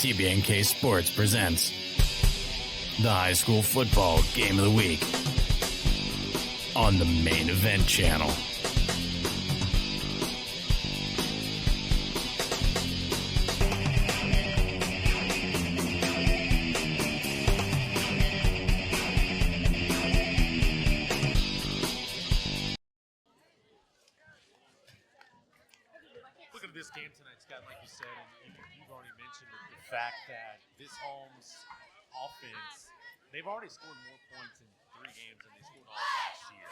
TBNK Sports presents the High School Football Game of the Week on the Main Event Channel. Look at this game tonight, Scott, like you said, and you've already mentioned the fact that this Holmes offense, they've already scored more points in 3 games than they scored all last year.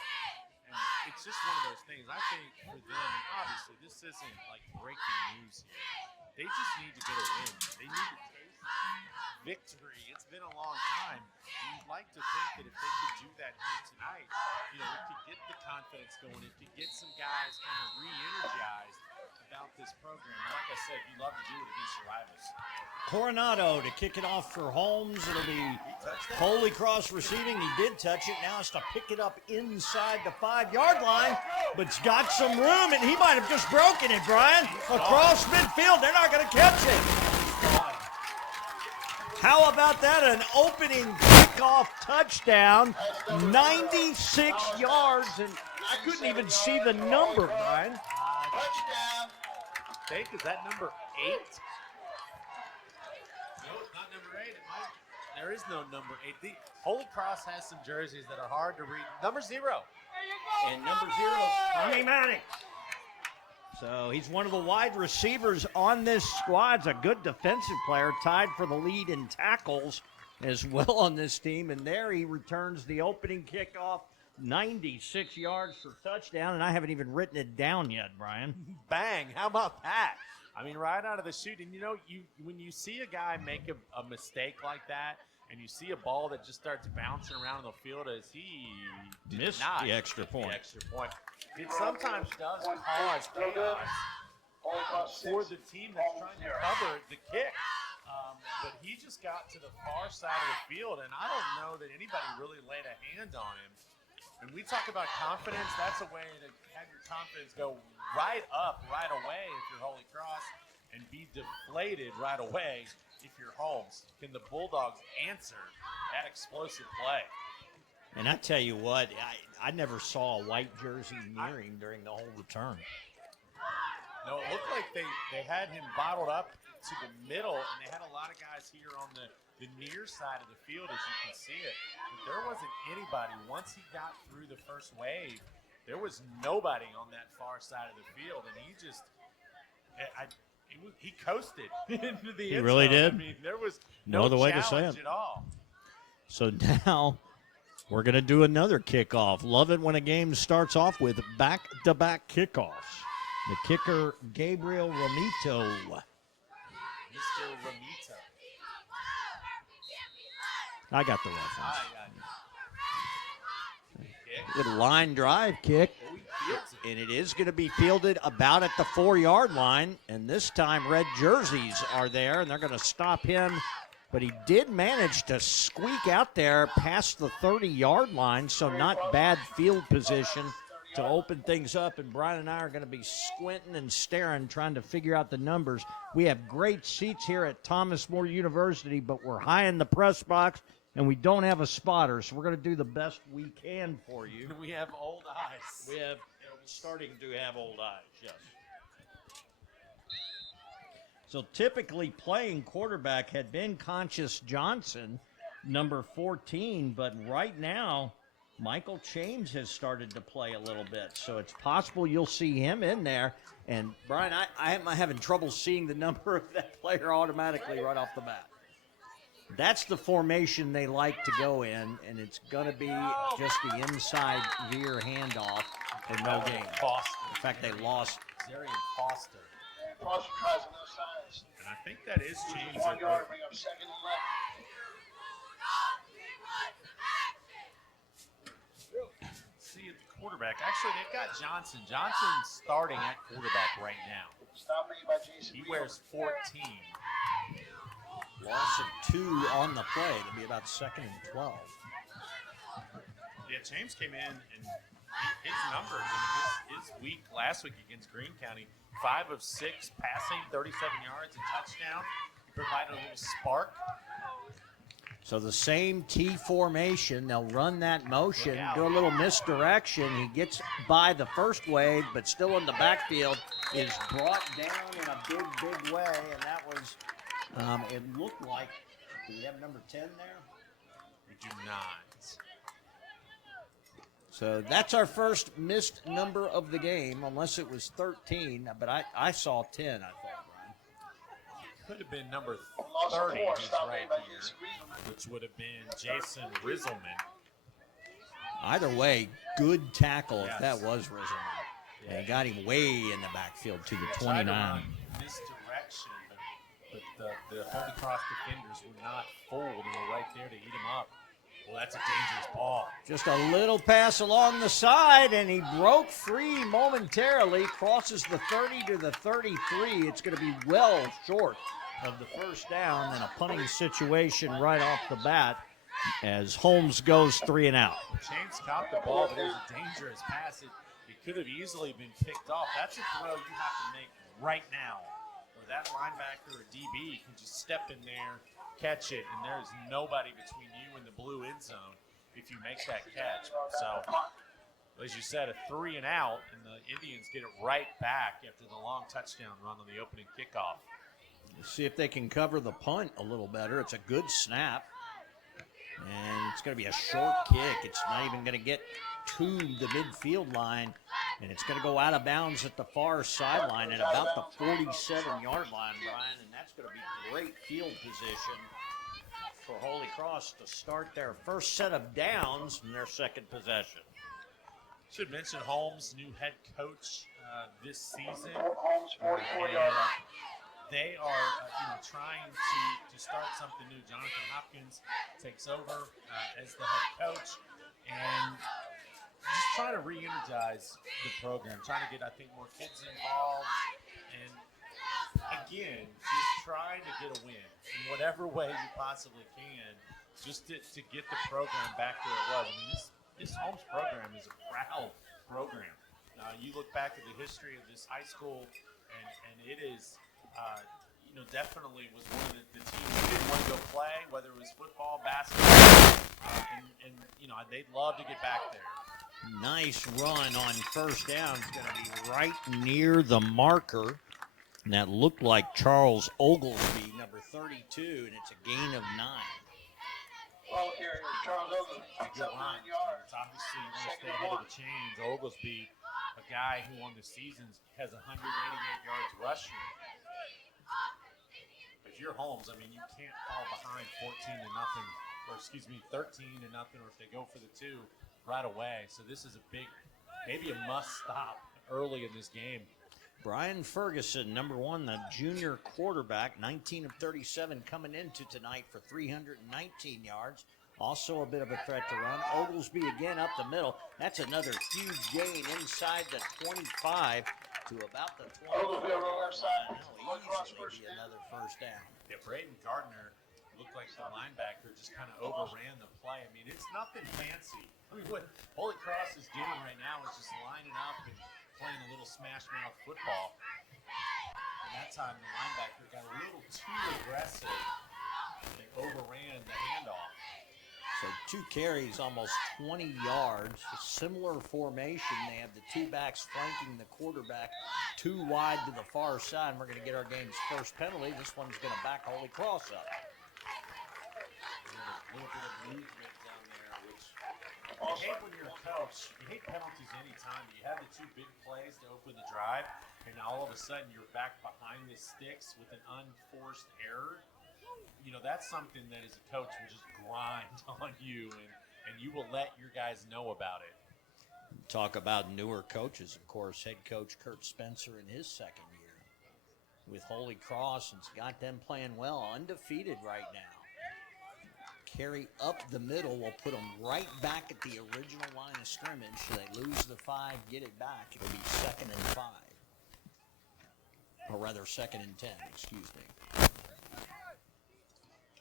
And it's just one of those things. I think for them, and obviously this isn't like breaking news here, they just need to get a win. They need to taste victory. It's been a long time. And you'd like to think that if they could do that here tonight, you know, it could get the confidence going. It could get some guys kind of re-energized about this program. And like I said, you love to do it against your rivals. Coronado to kick it off for Holmes. It'll be Holy Cross receiving. He did touch it. Now has to pick it up inside the 5-yard line, but it's got some room, and he might have just broken it, Brian. Across midfield. They're not going to catch it. How about that? An opening kickoff touchdown, 96 yards, and I couldn't even see the number, Brian. Touchdown. Is that number 8? No, it's not number 8. There is no number 8. The Holy Cross has some jerseys that are hard to read. Number 0. And number 0, Tommy Manning. So he's one of the wide receivers on this squad. He's a good defensive player, tied for the lead in tackles as well on this team. And there he returns the opening kickoff, 96 yards for touchdown. And I haven't even written it down yet, Brian. Bang. How about that? I mean, right out of the chute. And, you know, when you see a guy make a mistake like that, and you see a ball that just starts bouncing around the field as he missed the extra point. It sometimes does cause chaos for the team that's trying to cover the kick. But he just got to the far side of the field, and I don't know that anybody really laid a hand on him. When we talk about confidence, that's a way to have your confidence go right up right away if you're Holy Cross and be deflated right away if you're Holmes. Can the Bulldogs answer that explosive play? And I tell you what, I never saw a white jersey near him during the whole return. No, it looked like they had him bottled up to the middle, and they had a lot of guys here on the near side of the field, as you can see it. But there wasn't anybody. Once he got through the first wave, there was nobody on that far side of the field, and he just he coasted into the end zone. Really did? I mean, there was no other way to say challenge it at all. So now we're going to do another kickoff. Love it when a game starts off with back-to-back kickoffs. The kicker, Gabriel Ramito. Mr. Ramito. I got the reference. Good line drive kick. And it is going to be fielded about at the 4-yard line. And this time red jerseys are there, and they're going to stop him. But he did manage to squeak out there past the 30-yard line, so not bad field position to open things up. And Brian and I are going to be squinting and staring, trying to figure out the numbers. We have great seats here at Thomas More University, but we're high in the press box, and we don't have a spotter, so we're going to do the best we can for you. We have old eyes. We have starting to have old eyes, yes. So typically playing quarterback had been Conscious Johnson, number 14, but right now Michael James has started to play a little bit, so it's possible you'll see him in there. And Brian, I'm having trouble seeing the number of that player automatically right off the bat. That's the formation they like to go in, and it's going to be just the inside veer handoff and no gain. In fact, they lost Zarian Foster. Foster tries on those sides. And I think that is James. 1 yard, bring up 2nd and left. See at the quarterback. Actually, they've got Johnson. Johnson's starting at quarterback right now. Stop me by Jason. He wears 14. loss of 2 on the play. It'll be about 2nd and 12. Yeah, James came in and his numbers, his week last week against Greene County, 5 of 6 passing, 37 yards and touchdown. You provide a little spark. So the same T formation, they'll run that motion, do a little misdirection. He gets by the first wave, but still in the backfield, is brought down in a big, big way, and that was, it looked like, do we have number 10 there? We do not. So that's our first missed number of the game, unless it was 13, but I saw 10, I thought, Brian. Could have been number 30, who's right here, which would have been Jason Rizzleman. Either way, good tackle if that was Rizzleman. Yeah. And he got him way in the backfield to the Tried 29. to run misdirection, but the Holy Cross defenders were not fooled and were right there to eat him up. Well, that's a dangerous ball. Just a little pass along the side, and he broke free momentarily, crosses the 30 to the 33. It's going to be well short of the first down, and a punting situation right off the bat as Holmes goes 3 and out. James caught the ball, but it was a dangerous pass. It could have easily been picked off. That's a throw you have to make right now, where that linebacker or DB can just step in there, catch it, and there's nobody between you and the blue end zone if you make that catch. So, as you said, a 3 and out, and the Indians get it right back after the long touchdown run on the opening kickoff. See if they can cover the punt a little better. It's a good snap, and it's going to be a short kick. It's not even going to get to the midfield line, and it's going to go out of bounds at the far sideline at about the 47-yard line, Brian, and that's going to be great field position for Holy Cross to start their first set of downs in their second possession. Should mention Holmes, new head coach this season. Holmes, 44-yard line. They are trying to start something new. Jonathan Hopkins takes over as the head coach, and just trying to re-energize the program, trying to get, I think, more kids involved, and again, just trying to get a win in whatever way you possibly can, just to get the program back where it was. I mean, this Holmes program is a proud program. You look back at the history of this high school, and it is, definitely was one of the teams who didn't want to go play, whether it was football, basketball, and they'd love to get back there. Nice run on first down. It's going to be right near the marker. And that looked like Charles Oglesby, number 32, and it's a gain of 9. Ball carrier, Charles Oglesby, picks up 9 yards. Obviously, you want to stay ahead of the chains. Oglesby, a guy who on the seasons has 188 yards rushing. If you're Holmes, I mean, you can't fall behind 13 to nothing, or if they go for the 2 right away. So this is a big, maybe a must stop early in this game. Brian Ferguson, number 1, the junior quarterback, 19 of 37 coming into tonight for 319 yards. Also a bit of a threat to run. Oglesby again up the middle. That's another huge gain inside the 25 to about the 20. Oglesby on the left side. Easily be another first down. Yeah, Braden Gardner looked like the linebacker just kind of overran the play. I mean, it's nothing fancy. I mean, what Holy Cross is doing right now is just lining up and playing a little smash mouth football. And that time the linebacker got a little too aggressive. They overran the handoff. So 2 carries, almost 20 yards. A similar formation. They have the 2 backs flanking the quarterback 2 wide to the far side. And we're going to get our game's first penalty. This one's going to back Holy Cross up. A little bit of movement down there, which you hate when you're a coach. You hate penalties anytime. You have the 2 big plays to open the drive, and all of a sudden you're back behind the sticks with an unforced error. That's something that as a coach will just grind on you, and you will let your guys know about it. Talk about newer coaches, of course. Head coach Kurt Spencer in his second year with Holy Cross, and it's got them playing well, undefeated right now. Carry up the middle will put them right back at the original line of scrimmage. So they lose the 5, get it back. It'll be 2nd and 5. Or rather, 2nd and 10, excuse me.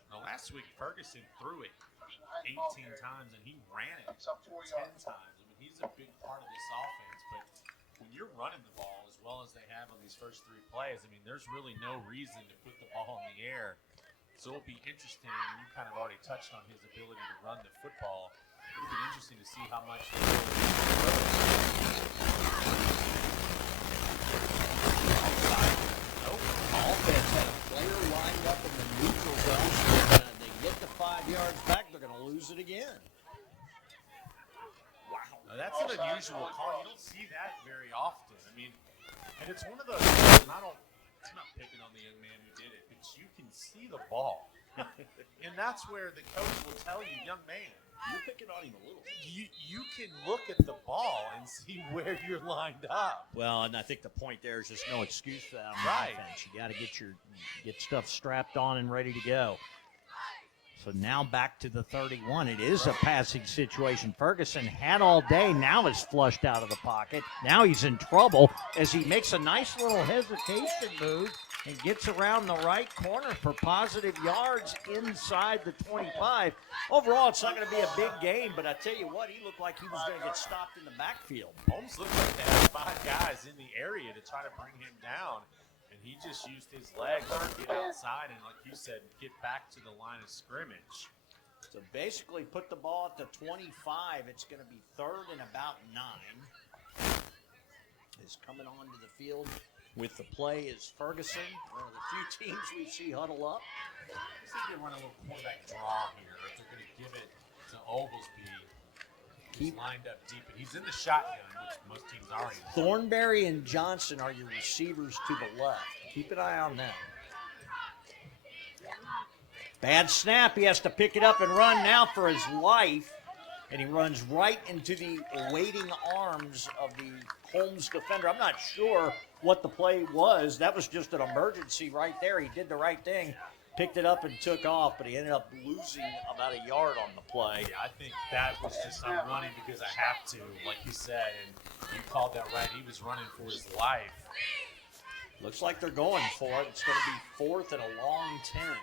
Now, last week, Ferguson threw it 18 times, and he ran it 10 times. I mean, he's a big part of this offense, but when you're running the ball as well well as they have on these first 3 plays, I mean, there's really no reason to put the ball in the air. So it'll be interesting. You kind of already touched on his ability to run the football. It'll be interesting to see how much he Offense had a player lined up in the neutral zone. So they get the 5 yards back, they're going to lose it again. Wow. Now, that's an unusual call. You don't see that very often. I mean, and it's one of those, and it's not picking on the young man who did it, but you can see the ball. And that's where the coach will tell you, young man, You're picking on him a little. you can look at the ball and see where you're lined up. Well, and I think the point there is just no excuse for that on Right. offense. You got to get stuff strapped on and ready to go. So now back to the 31. It is a passing situation. Ferguson had all day. Now is flushed out of the pocket. Now he's in trouble as he makes a nice little hesitation move and gets around the right corner for positive yards inside the 25. Overall, it's not going to be a big game, but I tell you what, he looked like he was going to get stopped in the backfield. Holmes looked like they had 5 guys in the area to try to bring him down. And he just used his legs to get outside and, like you said, get back to the line of scrimmage. So basically put the ball at the 25. It's going to be 3rd and about 9. Is coming onto the field with the play is Ferguson. One of the few teams we see huddle up. I think they run a little quarterback draw here. If they're going to give it to Oglesby, he's lined up deep. And he's in the shotgun, which most teams are in. Thornberry and Johnson are your receivers to the left. Keep an eye on them. Bad snap. He has to pick it up and run now for his life. And he runs right into the waiting arms of the Holmes defender. I'm not sure what the play was. That was just an emergency right there. He did the right thing, picked it up and took off, but he ended up losing about a yard on the play. Yeah, I think that was just I'm running because I have to, like you said, and you called that right. He was running for his life. Looks like they're going for it. It's going to be 4th and a long 10. And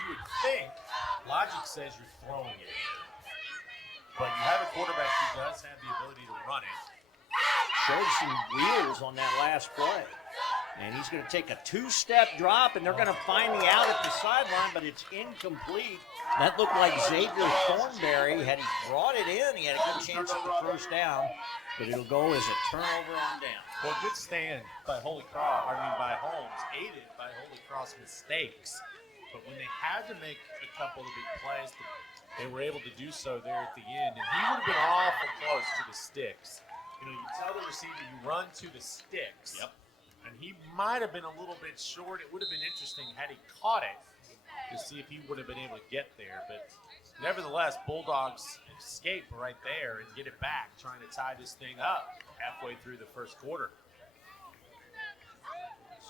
you would think logic says you're throwing it. But you have a quarterback who does have the ability to run it. Showed some wheels on that last play. And he's going to take a 2-step drop, and they're going to find the out at the sideline, but it's incomplete. That looked like Xavier Thornberry. Had he brought it in, he had a good chance at the first down, but it'll go as a turnover on down. Well, good stand by by Holmes, aided by Holy Cross mistakes. But when they had to make a couple of big plays, they were able to do so there at the end. And he would have been awful close to the sticks. You know, you tell the receiver you run to the sticks. Yep. And he might have been a little bit short. It would have been interesting had he caught it to see if he would have been able to get there. But nevertheless, Bulldogs escape right there and get it back, trying to tie this thing up halfway through the first quarter.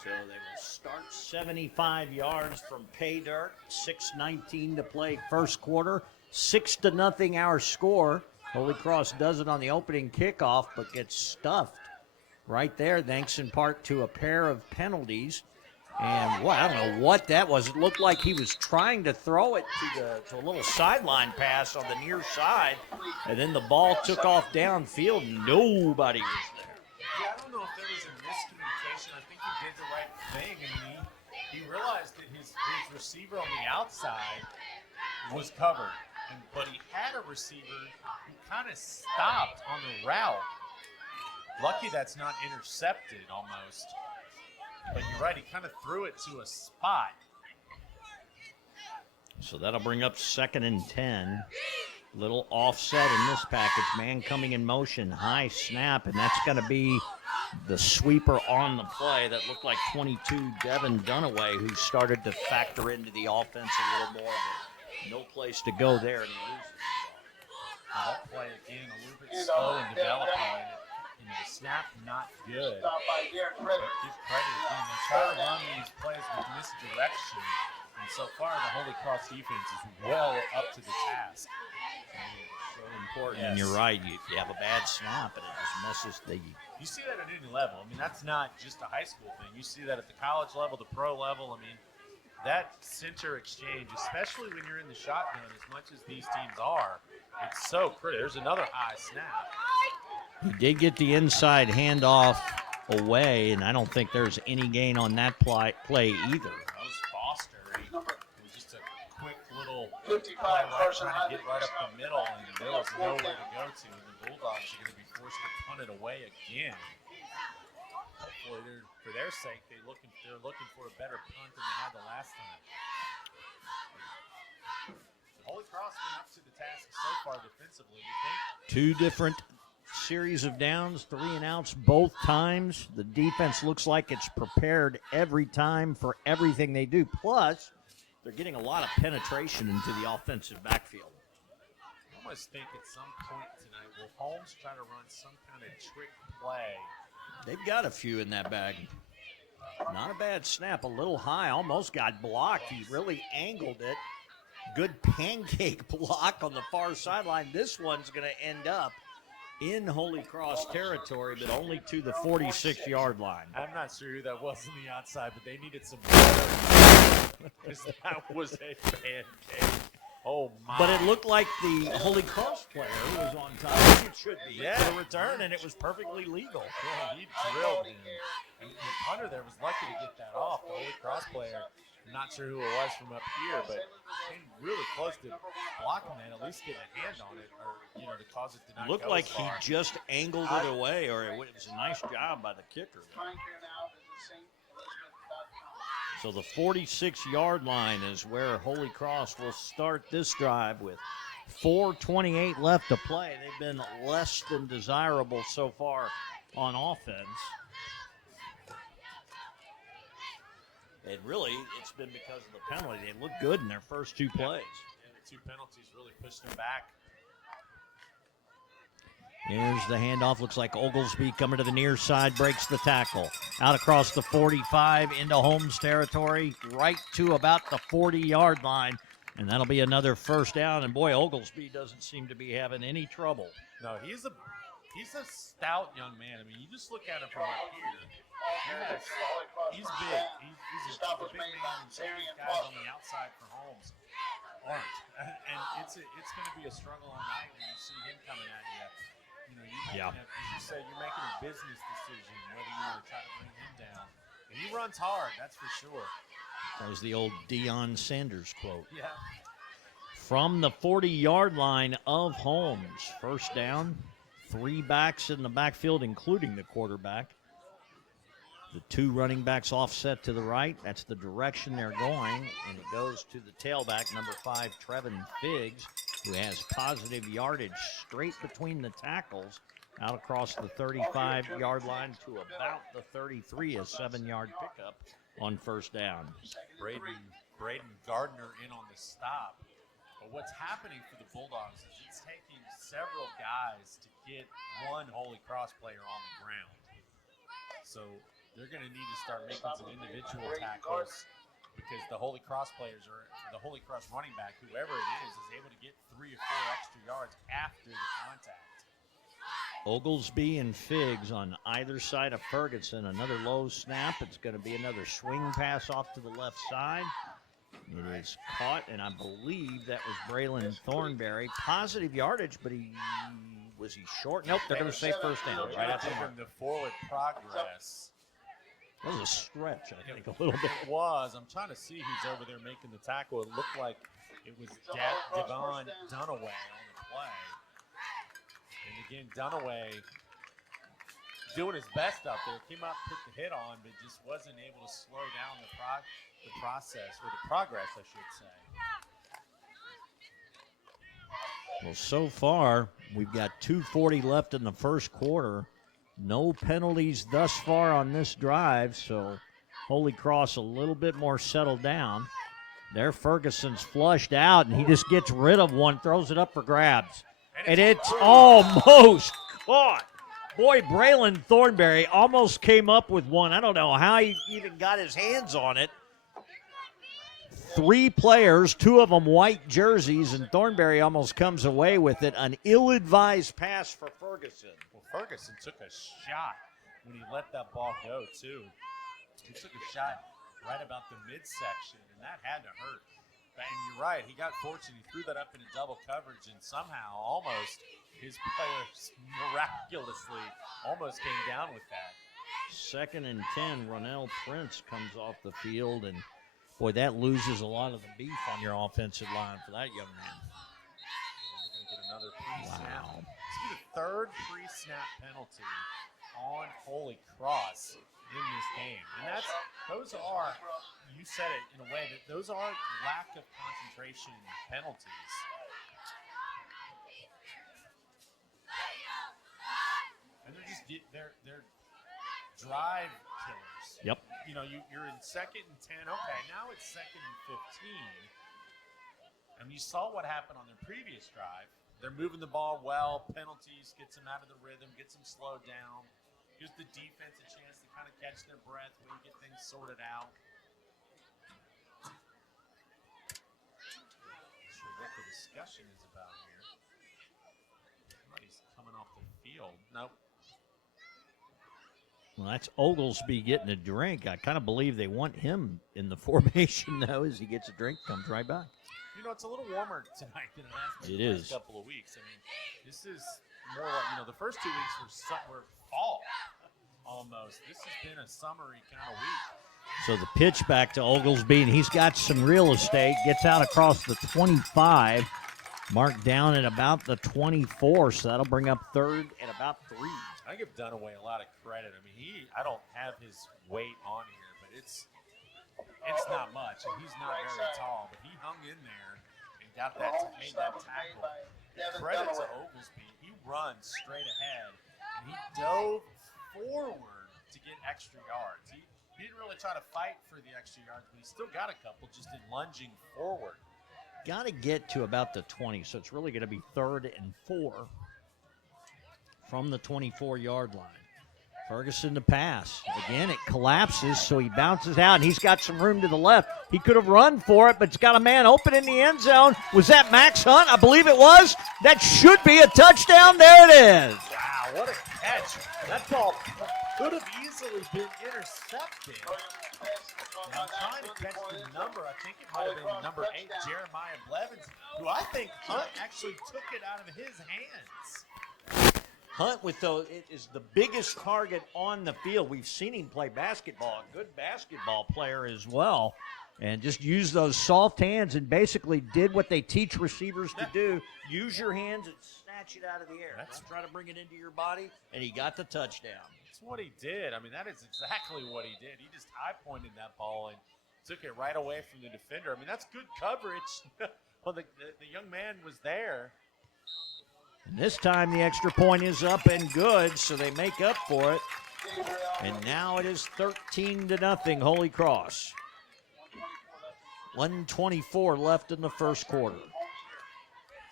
So they will start 75 yards from pay dirt. 6:19 to play first quarter. 6-0 our score. Holy Cross does it on the opening kickoff, but gets stuffed right there, thanks in part to a pair of penalties. And I don't know what that was. It looked like he was trying to throw it to a little sideline pass on the near side, and then the ball took off downfield. Nobody was there. Yeah, I don't know if there was a miscommunication. I think he did the right thing. I mean, he realized that his receiver on the outside was covered, but he had a receiver who kind of stopped on the route. Lucky that's not intercepted almost. But you're right, he kind of threw it to a spot. So that'll bring up 2nd and 10. Little offset in this package. Man coming in motion. High snap, and that's going to be the sweeper on the play. That looked like 22 Devin Dunaway, who started to factor into the offense a little more. But no place to go there, and he loses the ball. That play again a little bit slow in developing. And the snap not good. Stop by Garrett Credit. But give credit again. They try to run these plays with misdirection. And so far, the Holy Cross defense is well up to the task. So important. And you're right. You have a bad snap, and it just messes the. You see that at any level. I mean, that's not just a high school thing. You see that at the college level, the pro level. I mean, that center exchange, especially when you're in the shotgun, as much as these teams are, it's so critical. There's another high snap. He did get the inside handoff away, and I don't think there's any gain on that play either. That was Foster. It was just a quick little 55 play person trying to get right up the middle, and there was nowhere to go to. And the Bulldogs are going to be forced to punt it away again. Hopefully, for their sake, they're looking for a better punt than they had the last time. Holy Cross been up to the task so far defensively, you think? Two different series of downs, 3 and outs both times. The defense looks like it's prepared every time for everything they do. Plus, they're getting a lot of penetration into the offensive backfield. I almost think at some point tonight, will Holmes try to run some kind of trick play? They've got a few in that bag. Not a bad snap, a little high, almost got blocked. He really angled it. Good pancake block on the far sideline. This one's going to end up in Holy Cross territory, but only to the 46-yard line. I'm not sure who that was on the outside, but they needed some better because that was a pancake. Oh, my. But it looked like the Holy Cross player was on top. It should be. Yeah. For the return, and it was perfectly legal. Yeah, he drilled him. And the punter there was lucky to get that off. The Holy Cross player, I'm not sure who it was from up here, but came really close to blocking that, at least getting a hand on it, or to cause it to not Looked go like as he far. just angled it away, or it was a nice job by the kicker. So the 46-yard line is where Holy Cross will start this drive with 4:28 left to play. They've been less than desirable so far on offense. And really, it's been because of the penalty. They looked good in their first 2 plays. And the 2 penalties really pushed them back. Here's the handoff. Looks like Oglesby coming to the near side, breaks the tackle. Out across the 45 into Holmes territory, right to about the 40-yard line. And that'll be another first down. And boy, Oglesby doesn't seem to be having any trouble. No, he's a stout young man. I mean, you just look at him from up here. He's big. He's a big man. And some of these guys on the outside for Holmes aren't. And it's going to be a struggle all night when you see him coming at you. As you say, you're making a business decision whether you want to try to bring him down. And he runs hard, that's for sure. That was the old Deion Sanders quote. Yeah. From the 40-yard line of Holmes. First down, 3 backs in the backfield, including the quarterback. The 2 running backs offset to the right. That's the direction they're going. And it goes to the tailback, number 5, Trevin Figgs, who has positive yardage straight between the tackles out across the 35-yard line to about the 33, a 7-yard pickup on first down. Braden Gardner in on the stop. But what's happening for the Bulldogs is it's taking several guys to get one Holy Cross player on the ground. So they're going to need to start making some individual tackles because the Holy Cross players the Holy Cross running back, whoever it is able to get 3 or 4 extra yards after the contact. Oglesby and Figgs on either side of Ferguson. Another low snap. It's going to be another swing pass off to the left side. It is caught, and I believe that was Braylon Thornberry. Positive yardage, but was he short? Nope, they're going to say first down. Right after the forward progress. That was a stretch, I think, a little bit. It was. I'm trying to see who's over there making the tackle. It looked like it was Devon Dunaway on the play. And again, Dunaway doing his best out there. Came out, put the hit on, but just wasn't able to slow down the process, or the progress, I should say. Well, so far, we've got 2:40 left in the first quarter. No penalties thus far on this drive, so Holy Cross a little bit more settled down. There, Ferguson's flushed out, and he just gets rid of one, throws it up for grabs. And it's almost caught. Boy, Braylon Thornberry almost came up with one. I don't know how he even got his hands on it. 3 players, 2 of them white jerseys, and Thornberry almost comes away with it. An ill-advised pass for Ferguson. Well, Ferguson took a shot when he let that ball go, too. He took a shot right about the midsection, and that had to hurt. And you're right. He got fortunate. He threw that up into double coverage, and somehow, almost, his players miraculously almost came down with that. 2nd and 10, Ronell Prince comes off the field, and boy, that loses a lot of the beef on your offensive line for that young man. We're going to get another pre-snap. Wow. This will be the 3rd pre-snap penalty on Holy Cross in this game. And those are, you said it in a way, that those are lack of concentration penalties. And they're just, they're drive killers. Yep. You know, you're in 2nd and 10. Okay, now it's 2nd and 15. And you saw what happened on their previous drive. They're moving the ball well. Penalties gets them out of the rhythm, gets them slowed down. Gives the defense a chance to kind of catch their breath when you get things sorted out. Not sure what the discussion is about here. Somebody's coming off the field. Nope. Well, that's Oglesby getting a drink. I kind of believe they want him in the formation, though, as he gets a drink, comes right back. You know, it's a little warmer tonight than it has been It the is. last couple of weeks. I mean, this is more like, you know, the first 2 weeks were fall almost. This has been a summery kind of week. So the pitch back to Oglesby, and he's got some real estate. Gets out across the 25, marked down at about the 24, so that'll bring up 3rd and about 3. I give Dunaway a lot of credit. I mean, I don't have his weight on here, but it's not much, and he's not very tall, but he hung in there and made that tackle. Credit to Oglesby. He runs straight ahead, and he dove forward to get extra yards. He didn't really try to fight for the extra yards, but he still got a couple just in lunging forward. Got to get to about the 20, so it's really going to be 3rd and 4 from the 24-yard line. Ferguson to pass. Again, it collapses, so he bounces out, and he's got some room to the left. He could have run for it, but it's got a man open in the end zone. Was that Max Hunt? I believe it was. That should be a touchdown. There it is. Wow, what a catch. That ball could have easily been intercepted. And I'm trying to catch the number. I think it might have been number 8, Jeremiah Blevins, who I think Hunt actually took it out of his hands. Hunt it is the biggest target on the field. We've seen him play basketball, a good basketball player as well, and just used those soft hands and basically did what they teach receivers to do. Use your hands and snatch it out of the air. Don't try to bring it into your body, and he got the touchdown. That's what he did. I mean, that is exactly what he did. He just high-pointed that ball and took it right away from the defender. I mean, that's good coverage. Well, the young man was there. And this time the extra point is up and good, so they make up for it. And now it is 13-0, Holy Cross. 1:24 left in the first quarter.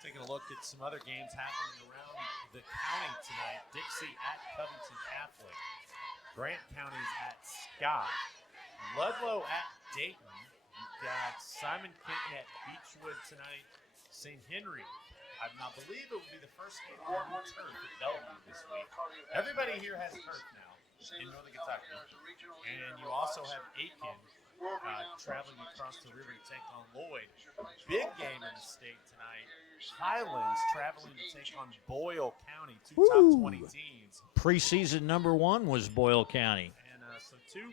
Taking a look at some other games happening around the county tonight. Dixie at Covington Catholic. Grant County's at Scott. Ludlow at Dayton. You've got Simon Kenton at Beechwood tonight. St. Henry. I believe it will be the first game on new turf at Bellevue this week. Everybody here has turf now in Northern Kentucky. And you also have Aiken traveling across the river to take on Lloyd. Big game in the state tonight. Highlands traveling to take on Boyle County, two top 20 teams. Preseason number 1 was Boyle County. And so two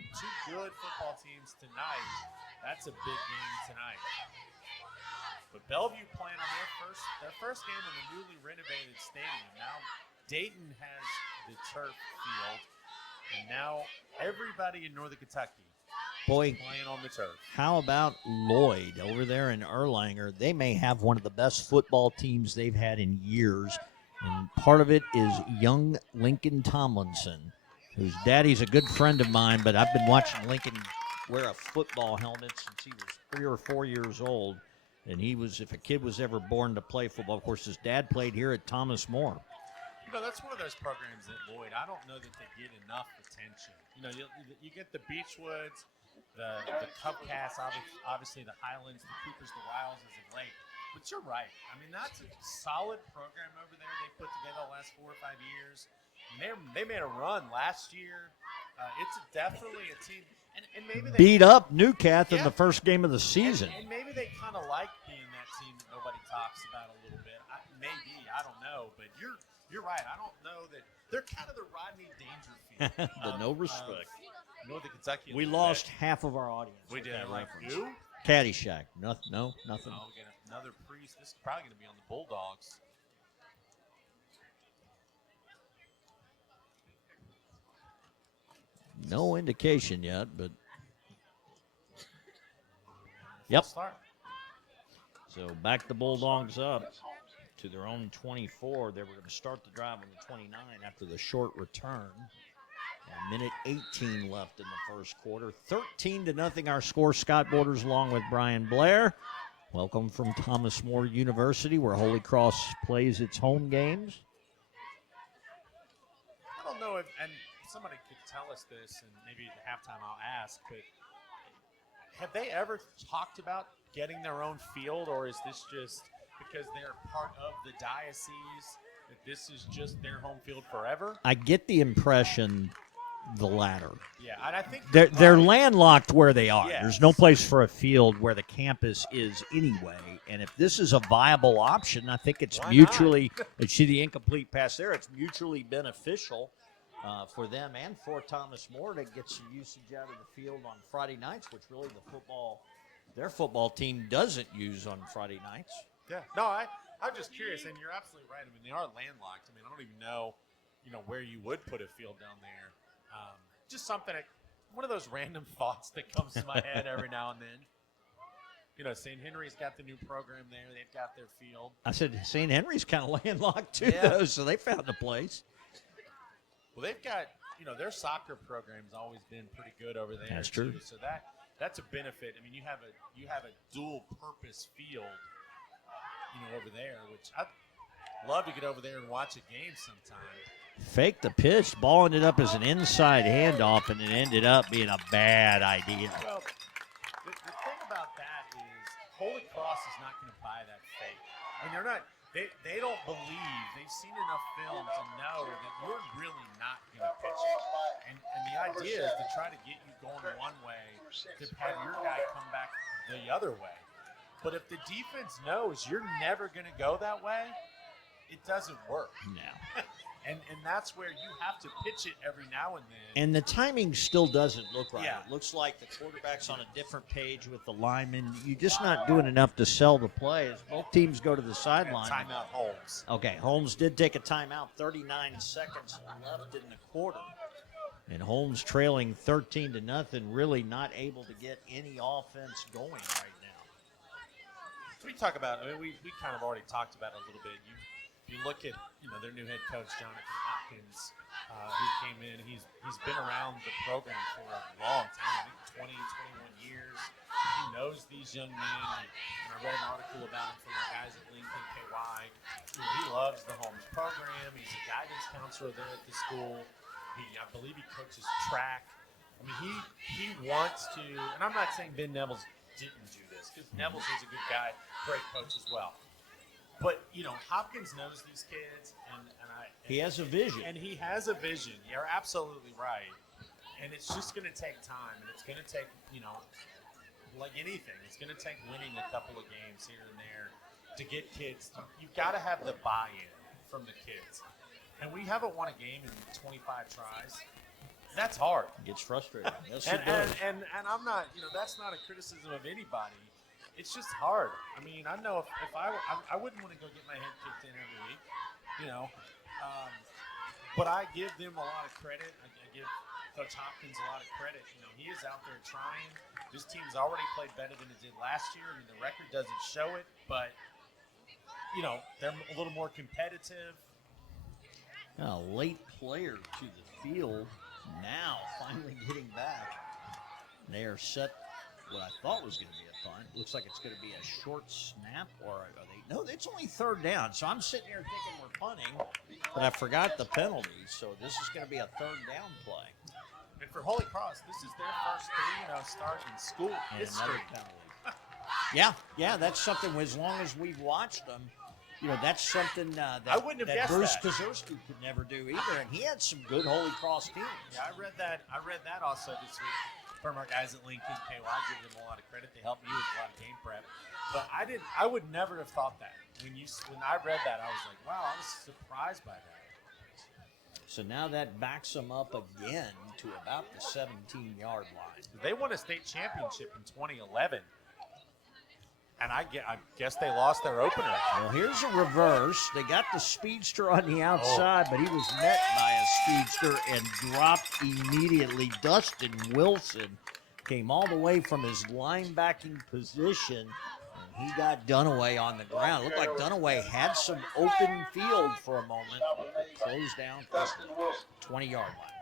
good football teams tonight. That's a big game tonight. But Bellevue playing on their first game in the newly renovated stadium. Now Dayton has the turf field, and now everybody in Northern Kentucky Boy, playing on the turf. How about Lloyd over there in Erlanger? They may have one of the best football teams they've had in years, and part of it is young Lincoln Tomlinson, whose daddy's a good friend of mine, but I've been watching Lincoln wear a football helmet since he was 3 or 4 years old. And he was, if a kid was ever born to play football, of course, his dad played here at Thomas More. You know, that's one of those programs at Lloyd. I don't know that they get enough attention. You know, you get the Beechwoods, the Cubcasts, obviously the Highlands, the Coopers, the Wiles as of late. But you're right. I mean, that's a solid program over there they put together the last 4 or 5 years. And they made a run last year. It's definitely a team, and maybe they Beat up Newcath in Yeah. the first game of the season. And maybe they kind of like being that team that nobody talks about a little bit. Maybe, I don't know, but you're right. I don't know that they're kind of the Rodney Dangerfield. The no respect. Northern Kentucky. We lost half of our audience. We with did. that Like reference. who? Caddyshack. Nothing. No, nothing. Oh, we get another priest. This is probably going to be on the Bulldogs. No indication yet, but yep. Start. So back the Bulldogs up to their own 24. They were going to start the drive on the 29 after the short return. A minute 18 left in the first quarter. 13-0 our score. Scott Borders along with Brian Blair. Welcome from Thomas More University, where Holy Cross plays its home games. I don't know if, and somebody could tell us this, and maybe at halftime I'll ask, but have they ever talked about getting their own field, or is this just because they're part of the diocese that this is just their home field forever? I get the impression the latter. Yeah, and I think They're landlocked where they are. Yes. There's no place for a field where the campus is anyway. And if this is a viable option, I think it's Why mutually – you see the incomplete pass there. It's mutually beneficial for them and for Thomas More to get some usage out of the field on Friday nights, which really their football team doesn't use on Friday nights. Yeah. No, I'm just curious, and you're absolutely right. I mean, they are landlocked. I mean, I don't even know, where you would put a field down there. Just something, one of those random thoughts that comes to my head every now and then. St. Henry's got the new program there. They've got their field. I said St. Henry's kind of landlocked too, Yeah. though, so they found a place. Well, they've got, their soccer program's always been pretty good over there. That's too. true. So that's a benefit. I mean, you have a dual purpose field, over there, which I'd love to get over there and watch a game sometime. Faked the pitch. Ball ended up as an inside handoff, and it ended up being a bad idea. Well, the thing about that is Holy Cross is not going to buy that fake. I mean, they're not. They don't believe. They've seen enough film to know that you're really not going to pitch it. And the idea is to try to get you going one way to have your guy come back the other way. But if the defense knows you're never going to go that way, it doesn't work. No. And that's where you have to pitch it every now and then. And the timing still doesn't look right. Yeah. It looks like the quarterback's on a different page with the lineman. You're just not doing enough to sell the play as both teams go to the sideline. Timeout Holmes. Okay, Holmes did take a timeout. 39 seconds left in the quarter. And Holmes trailing 13-0, really not able to get any offense going right now. So we talk about, we kind of already talked about it a little bit. You look at their new head coach Jonathan Hopkins, who came in. He's been around the program for a long time. I think 20, 21 years. He knows these young men. And I read an article about him from the guys at Lincoln KY. He loves the Holmes program. He's a guidance counselor there at the school. I believe he coaches track. I mean, he wants to. And I'm not saying Ben Neville's didn't do this, because Neville's is a good guy, great coach as well. But, Hopkins knows these kids, and He has a vision. And he has a vision. You're absolutely right. And it's just going to take time, and it's going to take, like anything, it's going to take winning a couple of games here and there to get kids. You've got to have the buy-in from the kids. And we haven't won a game in 25 tries. That's hard. It gets frustrating. Yes, And it does. I'm not, that's not a criticism of anybody. It's just hard. I mean, I know if I wouldn't want to go get my head kicked in every week, but I give them a lot of credit. I give Coach Hopkins a lot of credit. He is out there trying. This team's already played better than it did last year. I mean, the record doesn't show it, but, they're a little more competitive. A late player to the field now finally getting back. They are set what I thought was going to be a punt. Looks like it's going to be a short snap, or are they? No, it's only third down. So I'm sitting here thinking we're punting, but I forgot the penalty. So this is going to be a third down play. And for Holy Cross, this is their first 3-0 start in school And history. another penalty. Yeah, that's something. As long as we've watched them, that's something that, I wouldn't have that guessed Bruce that. Kozerski could never do either, and he had some good Holy Cross teams. Yeah, I read that also this week from our guys at LinkedIn KY. I give them a lot of credit. They helped me with a lot of game prep. But I would never have thought that. When I read that, I was like, wow, I was surprised by that. So now that backs them up again to about the 17-yard line. They won a state championship in 2011. And I guess they lost their opener. Well, here's a reverse. They got the speedster on the outside, but he was met by a speedster and dropped immediately. Dustin Wilson came all the way from his linebacking position, and he got Dunaway on the ground. Looked like Dunaway had some open field for a moment. Closed down for the 20-yard line.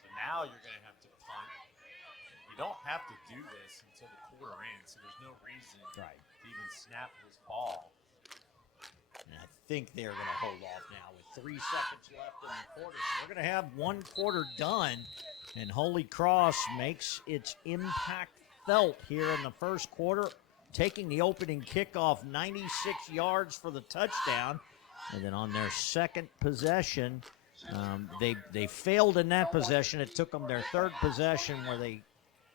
So now you're going to have to punt. You don't have to do this until the quarter ends, so there's no reason to even snap this ball. And I think they're going to hold off now with 3 seconds left in the quarter. So we're going to have one quarter done, and Holy Cross makes its impact felt here in the first quarter, taking the opening kickoff 96 yards for the touchdown. And then on their second possession, they failed in that possession. It took them their third possession where they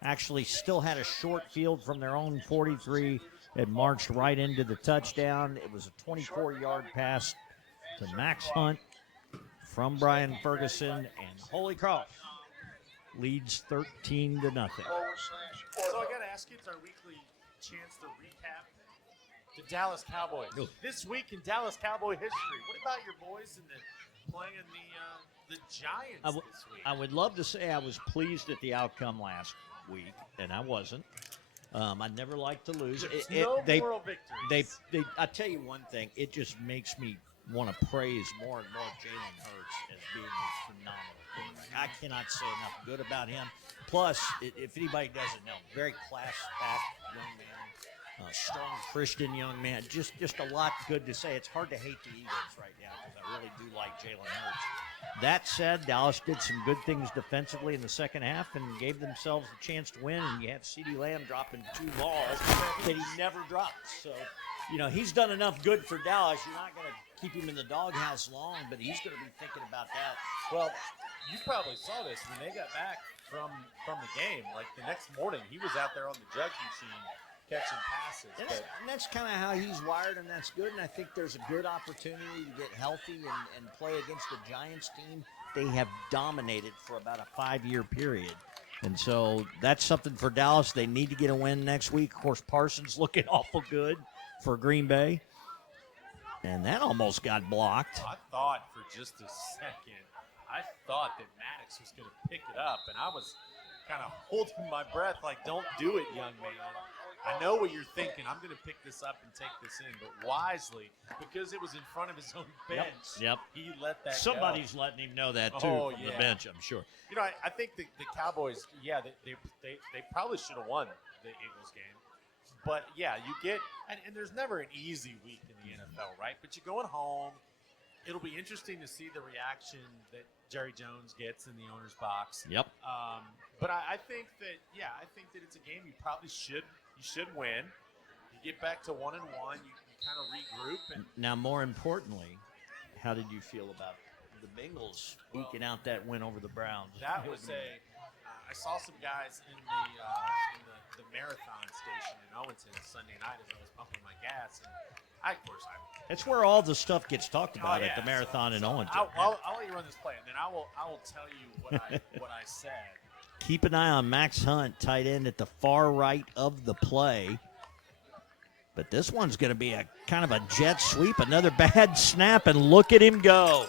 actually still had a short field from their own 43 and marched right into the touchdown. It was a 24-yard pass to Max Hunt from Brian Ferguson, and Holy Cross leads 13-0. So I got to ask you, it's our weekly chance to recap the Dallas Cowboys. This week in Dallas Cowboy history. What about your boys playing in the Giants this week? I would love to say I was pleased at the outcome last week, and I wasn't. I never like to lose. Moral victories. I tell you one thing, it just makes me want to praise more and more Jalen Hurts as being a phenomenal quarterback. I cannot say enough good about him. Plus, if anybody doesn't know, very class-packed young man, strong Christian young man. Just a lot good to say. It's hard to hate the Eagles right now because I really do like Jalen Hurts. That said, Dallas did some good things defensively in the second half and gave themselves a chance to win. And you have CeeDee Lamb dropping 2 balls that he never drops. So, he's done enough good for Dallas. You're not going to keep him in the doghouse long, but he's going to be thinking about that. Well, you probably saw this when they got back from the game. Like the next morning, he was out there on the judge machine catching passes. And that's kind of how he's wired, and that's good. And I think there's a good opportunity to get healthy and play against the Giants team. They have dominated for about a 5-year period. And so that's something for Dallas. They need to get a win next week. Of course, Parsons looking awful good for Green Bay. And that almost got blocked. I thought for just a second, that Maddox was going to pick it up, and I was kind of holding my breath like, don't do it, young man. I know what you're thinking. I'm going to pick this up and take this in, but wisely, because it was in front of his own bench, he let that Somebody's go. letting him know that, too, from the bench, I'm sure. I think the Cowboys, they probably should have won the Eagles game. But, yeah, you get – and there's never an easy week in the NFL, right? But you're going home. It'll be interesting to see the reaction that Jerry Jones gets in the owner's box. Yep. But I think that it's a game you probably should win. You get back to 1-1. You kind of regroup. And now, more importantly, how did you feel about the Bengals eking out that win over the Browns? That was I saw some guys in the marathon station in Owenston Sunday night as I was pumping my gas, and That's where all the stuff gets talked about at the marathon in Owenston. I'll let you run this play, and then I will tell you what I said. Keep an eye on Max Hunt, tight end at the far right of the play. But this one's going to be a kind of a jet sweep, another bad snap, and look at him go.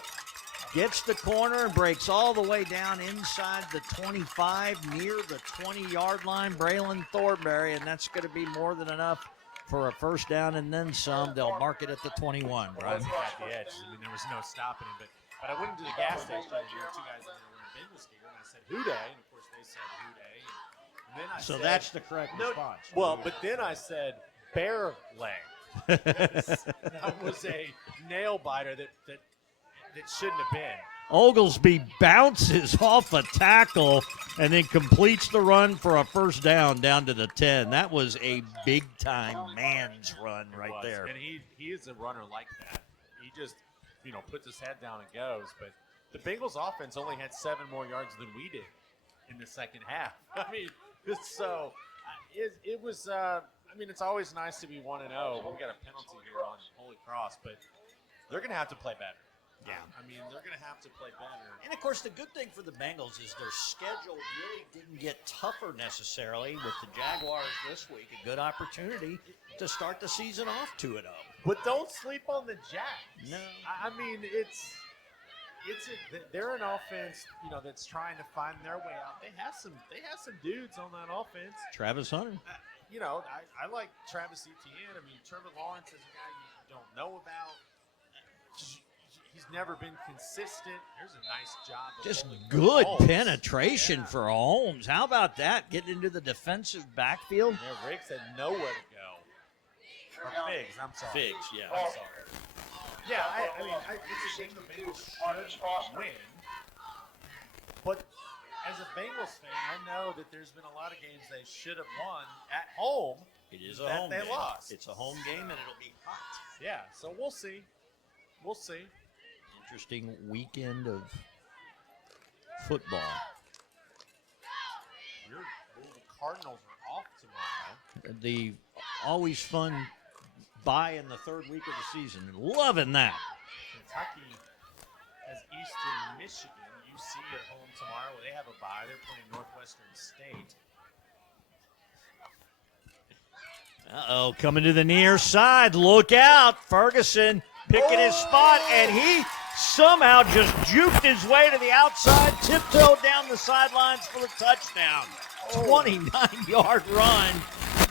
Gets the corner and breaks all the way down inside the 25, near the 20-yard line. Braylon Thornberry, and that's going to be more than enough for a first down and then some. They'll mark it at the 21, right? He got the edge. I mean, there was no stopping him. But I went into the gas station, and there were 2 guys in there wearing Bengals gear, and I said, "Houday," and of course they said Houday. And then I said, that's the correct response. Well, but then I said bear leg. That was a nail biter that shouldn't have been. Oglesby bounces off a tackle and then completes the run for a first down to the 10. That was a big-time man's run right there. And he is a runner like that. He just, puts his head down and goes. But the Bengals offense only had 7 more yards than we did in the second half. I mean, so it was it's always nice to be 1-0, but we got a penalty here on Holy Cross, but they're going to have to play better. Yeah. They're going to have to play better. And, of course, the good thing for the Bengals is their schedule really didn't get tougher necessarily with the Jaguars this week. A good opportunity to start the season off 2-0. But don't sleep on the Jags. No. They're an offense, that's trying to find their way out. They have some dudes on that offense. Travis Hunter. I like Travis Etienne. Trevor Lawrence is a guy you don't know about. He's never been consistent. There's a nice job. Just good penetration for Holmes. How about that? Getting into the defensive backfield. Yeah, Riggs had nowhere to go. Or Figs, I'm sorry. Figs, yeah. I'm sorry. Yeah, it's a shame the Bengals should win. But as a Bengals fan, I know that there's been a lot of games they should have won at home. It is a home game. They lost. It's a home game, and it'll be hot. Yeah, so we'll see. We'll see. Interesting weekend of football. The Cardinals are off tomorrow. The always fun bye in the third week of the season. Loving that. Kentucky has Eastern Michigan. UC at home tomorrow. They have a bye. They're playing Northwestern State. Uh-oh, coming to the near side. Look out. Ferguson picking his spot, and he somehow just juked his way to the outside, tiptoed down the sidelines for the touchdown. 29-yard run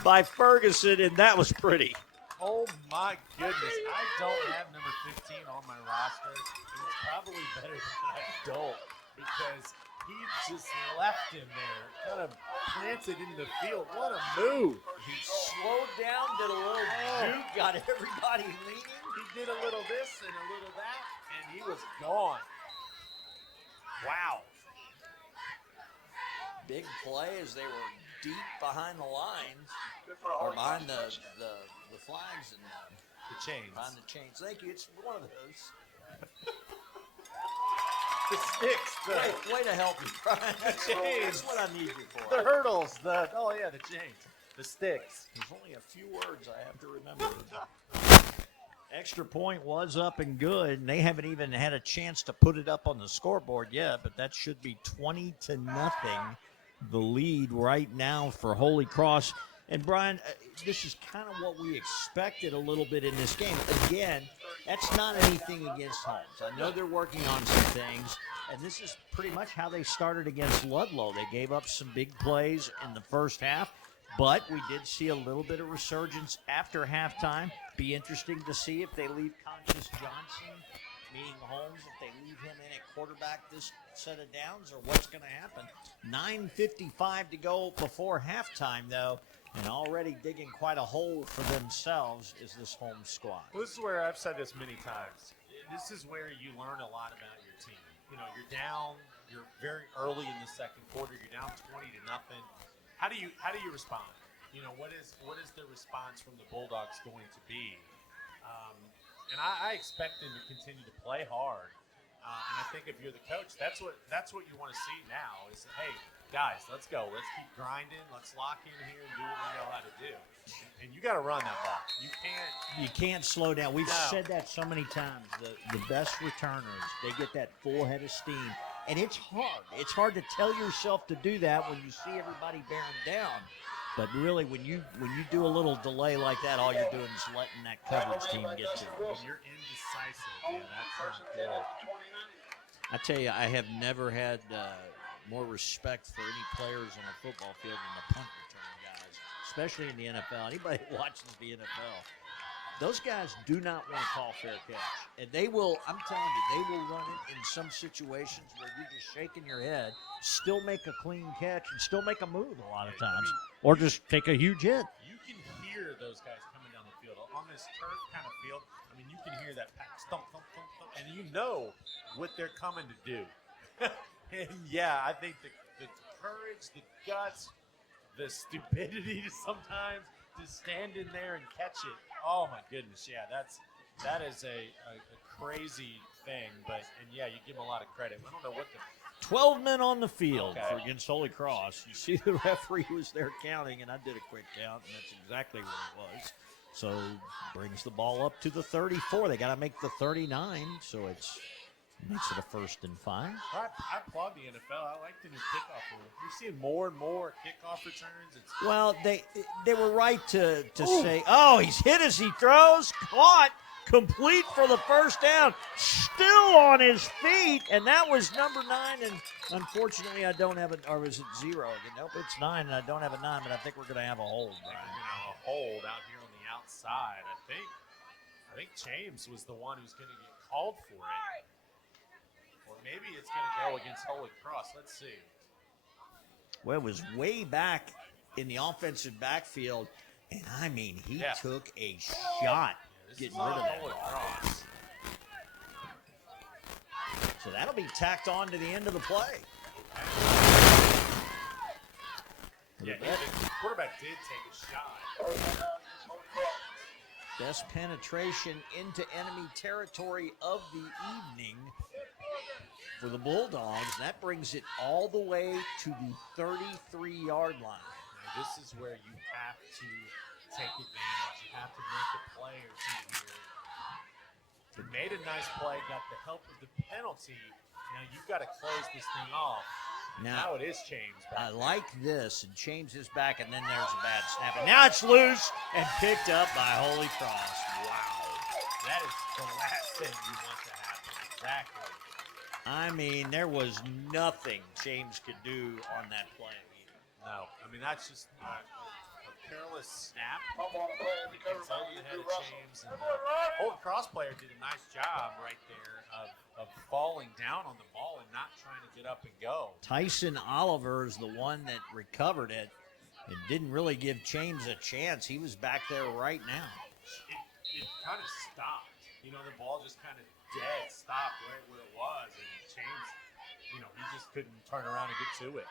by Ferguson, and that was pretty. Oh, my goodness. I don't have number 15 on my roster, and it's probably better that I don't because he just left him there, kind of planted into the field. What a move. He slowed down, did a little juke, got everybody leaning. He did a little this and a little that, and he was gone. Wow. Big play as they were deep behind the lines, or behind the flags and the chains. Behind the chains. Thank you. It's one of those. The sticks. Way to help me, Brian. The chains. That's what I need you for. The hurdles. The chains. The sticks. There's only a few words I have to remember. Extra point was up and good, and they haven't even had a chance to put it up on the scoreboard yet, but that should be 20-0, the lead right now for Holy Cross. And, Brian, this is kind of what we expected a little bit in this game. Again, that's not anything against Holmes. I know they're working on some things, and this is pretty much how they started against Ludlow. They gave up some big plays in the first half, but we did see a little bit of resurgence after halftime. Be interesting to see if they leave Conscious Johnson, meaning Holmes, if they leave him in at quarterback this set of downs, or what's going to happen. 9:55 to go before halftime, though, and already digging quite a hole for themselves is this Holmes squad. Well, this is where I've said this many times. This is where you learn a lot about your team. You're down. You're very early in the second quarter. You're down 20-0. How do you respond? What is the response from the Bulldogs going to be? And I expect them to continue to play hard. And I think if you're the coach, that's what you want to see now is, hey, guys, let's go. Let's keep grinding. Let's lock in here and do what we know how to do. And you got to run that ball. You can't slow down. We've said that so many times. The best returners, they get that full head of steam. And it's hard. It's hard to tell yourself to do that when you see everybody bearing down. But really, when you do a little delay like that, all you're doing is letting that coverage team get to you. When you're indecisive, that's not good. I tell you, I have never had more respect for any players on a football field than the punt return guys, especially in the NFL. Anybody who watches the NFL, those guys do not want to call fair catch. And they will, I'm telling you, they will run it in some situations where you're just shaking your head, still make a clean catch, and still make a move a lot of times. Or just take a huge hit. You can hear those guys coming down the field field. On this turf kind of field, I mean, you can hear that stomp, thump, thump, thump, and you know what they're coming to do. And, yeah, I think the courage, the guts, the stupidity to sometimes to stand in there and catch it. Oh, my goodness, yeah, that is a crazy thing. And, yeah, you give them a lot of credit. I don't know what the – 12 men on the field Okay. against Holy Cross. You see the referee was there counting, and I did a quick count, and that's exactly what it was. So brings the ball up to the 34. They got to make the 39, so makes it a 1st and 5. I applaud the NFL. I like the new kickoff rule. You're seeing more and more kickoff returns. Well, they were right to say, oh, he's hit as he throws, caught, complete for the 1st down, still on his feet, and that was number 9. And unfortunately, I don't have it, or was it 0? Nope, it's 9, and I don't have a 9, but I think we're going to have a hold. Right? A hold out here on the outside. I think James was the one who's going to get called for it. Or maybe it's going to go against Holy Cross. Let's see. Well, it was way back in the offensive backfield, and I mean, he took a shot getting rid of that Holy ball. Cross. So that'll be tacked on to the end of the play. Yeah, the quarterback did take a shot. Best penetration into enemy territory of the evening for the Bulldogs. That brings it all the way to the 33-yard line. Now, this is where you have to take advantage. You have to make a play or two here. They made a nice play, got the help of the penalty. Now you've got to close this thing off. Now it is James back. I like this, and James is back, and then there's a bad snap. And now it's loose and picked up by Holy Cross. Wow. That is the last thing you want to happen. Exactly. I mean, there was nothing James could do on that play. No. I mean, that's just a careless snap. It's over the head of James. And the Holy Cross player did a nice job right there of falling down on the ball and not trying to get up and go. Tyson Oliver is the one that recovered it and didn't really give James a chance. He was back there right now. It kind of stopped. You know, the ball just kind of dead stopped right where it was. And James, he just couldn't turn around and get to it.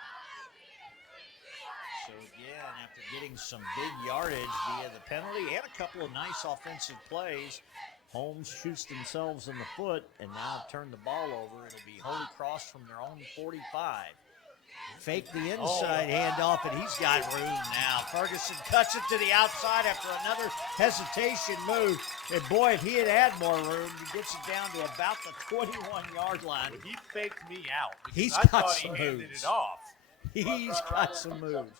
So again, after getting some big yardage via the penalty and a couple of nice offensive plays, Holmes shoots themselves in the foot and now turn the ball over. It'll be Holy Cross from their own 45. Fake the inside handoff, and he's got room now. Ferguson cuts it to the outside after another hesitation move. And boy, if he had had more room, he gets it down to about the 21-yard line. He faked me out. He's I got thought some he handed moves. it off. He's got some moves.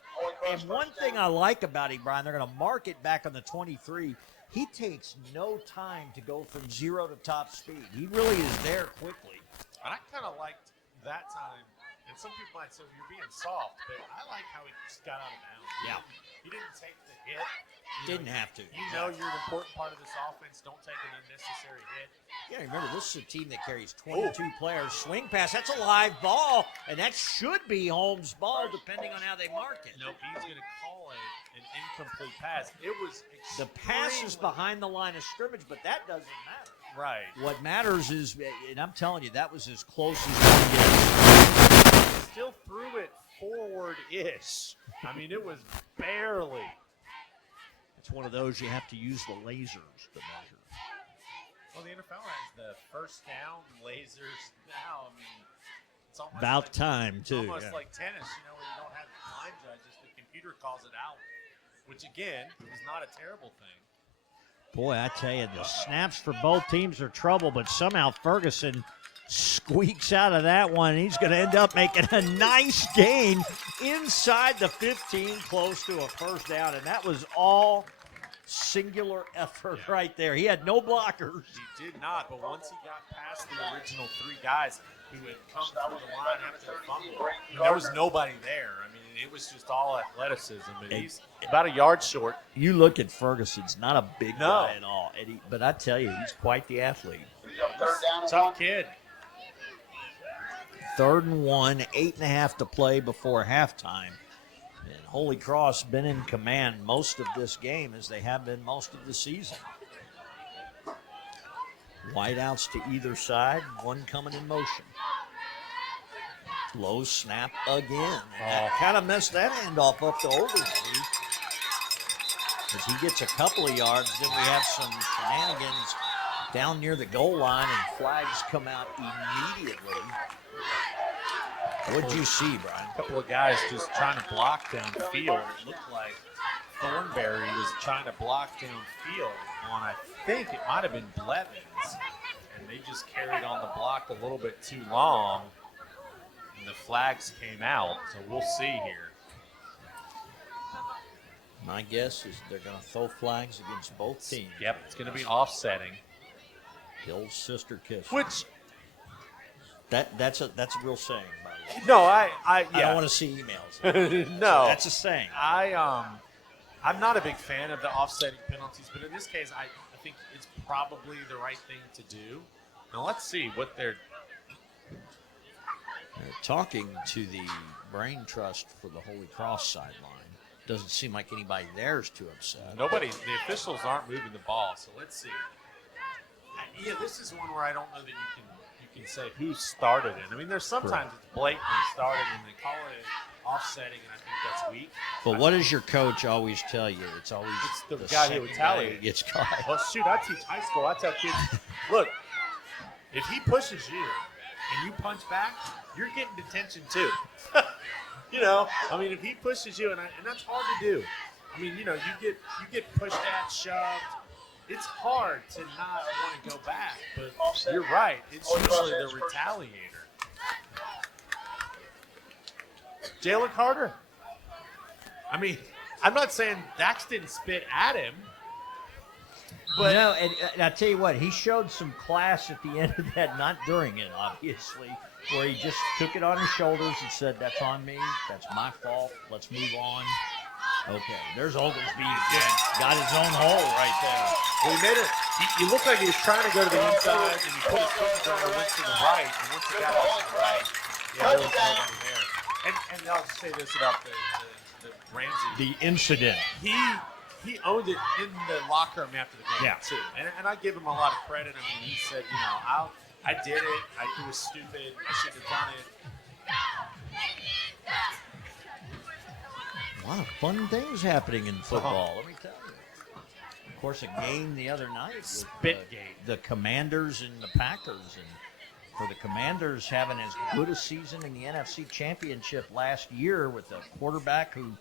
And one thing I like about him, Brian, they're going to mark it back on the 23. He takes no time to go from 0 to top speed. He really is there quickly. And I kind of liked that time. And some people might say, you're being soft, but I like how he just got out of bounds. Yeah. He didn't take the hit. Didn't have to. You know you're an important part of this offense. Don't take an unnecessary hit. Yeah, remember, this is a team that carries 22 players. Swing pass, that's a live ball, and that should be Holmes' ball depending on how they mark it. Nope, he's going to call an incomplete pass. It was The pass is behind the line of scrimmage, but that doesn't matter. right. What matters is, and I'm telling you, that was as close as one gets. Still threw it forward-ish. I mean, it was barely. It's one of those you have to use the lasers to measure. Well, the NFL has the first down lasers now. I mean, it's almost About like, time, too. almost Yeah. like tennis, where you don't have line judges. The computer calls it out, which, again, is not a terrible thing. Boy, I tell you, the snaps for both teams are trouble, but somehow Ferguson squeaks out of that one. He's going to end up making a nice gain inside the 15, close to a first down, and that was all singular effort right there. He had no blockers. He did not, but once he got past the original 3 guys who had come through the line after the fumble, there was nobody there. I mean, it was just all athleticism, and he's about a yard short. You look at Ferguson's not a big guy at all, but I tell you, he's quite the athlete. Tough kid. 3rd and 1, 8.5 to play before halftime. And Holy Cross been in command most of this game, as they have been most of the season. Wideouts to either side, one coming in motion. Low snap again. That kind of messed that handoff up to Oglesby. As he gets a couple of yards, then we have some shenanigans down near the goal line, and flags come out immediately. What'd you see, Brian? A couple of guys just trying to block downfield. It looked like Thornberry was trying to block downfield on, I think it might have been Blevins. And they just carried on the block a little bit too long. And the flags came out, so we'll see here. My guess is they're going to throw flags against both teams. Yep, it's going to be offsetting. The old sister kiss. Which that's a real saying, by the way. no, I don't want to see emails. No, That's a saying. I'm not a big fan of the offsetting penalties, but in this case, I think it's probably the right thing to do. Now let's see what they're talking to the brain trust for the Holy Cross sideline. Doesn't seem like anybody there's too upset. Nobody, the officials aren't moving the ball, so let's see. Yeah, this is one where I don't know that you can say who started it. I mean, there's sometimes it's blatantly started and they call it offsetting, and I think that's weak. But what does your coach always tell you? It's always the guy who second retaliates. guy gets caught. Well, shoot, I teach high school. I tell kids, look, if he pushes you and you punch back, you're getting detention too. You know, I mean, if he pushes you, and that's hard to do. I mean, you know, you get pushed at, shoved. It's hard to not want to go back, but you're right. It's usually the retaliator. Jalen Carter. I mean, I'm not saying Dax didn't spit at him. But no, and I tell you what, he showed some class at the end of that, not during it, obviously, where he just took it on his shoulders and said, that's on me, that's my fault, let's move on. Okay, there's Oglesby again. Got his own hole right there. Well, he made it. He looked like he was trying to go to the inside, and he put his foot down and went to the right. And once he got out to the right, there was nobody there. And I'll just say this about the Ramsey. The incident. He owned it in the locker room after the game, too. And I give him a lot of credit. I mean, he said, you know, I did it. It was stupid. I shouldn't have done it. A lot of fun things happening in football, let me tell you. Of course, a game the other night with the Commanders and the Packers. And for the Commanders having as good a season in the NFC Championship last year with a quarterback who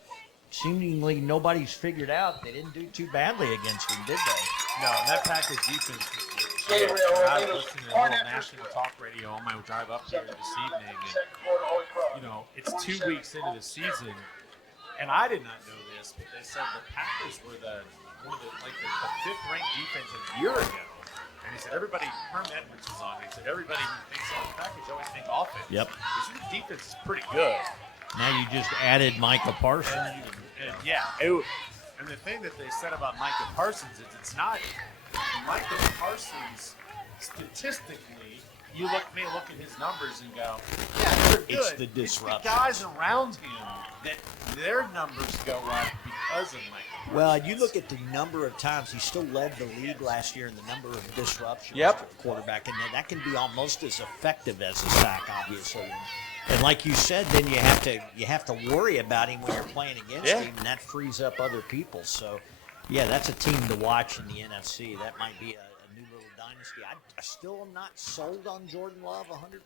seemingly nobody's figured out, they didn't do too badly against him, did they? No, that Packers defense. I was listening to a little national talk radio on my drive up here this evening. And, you know, it's 2 weeks into the season. And I did not know this, but they said the Packers were the fifth-ranked defense a year ago. And he said Herm Edwards was on. He said everybody who thinks of the Packers always think offense. Yep. He said the defense is pretty good. Now you just added Micah Parsons. And the thing that they said about Micah Parsons is it's not Micah Parsons statistically. You may look at his numbers and go, yeah, they're good. It's the disruption. It's the guys around him that their numbers go up because of Micah. Well, you look at the number of times he still led the league last year in the number of disruptions Yep. to the quarterback, and that can be almost as effective as a sack, obviously. And like you said, then you have to worry about him when you're playing against him, and that frees up other people. So, yeah, that's a team to watch in the NFC. That might be a new little dynasty. I still am not sold on Jordan Love 100%.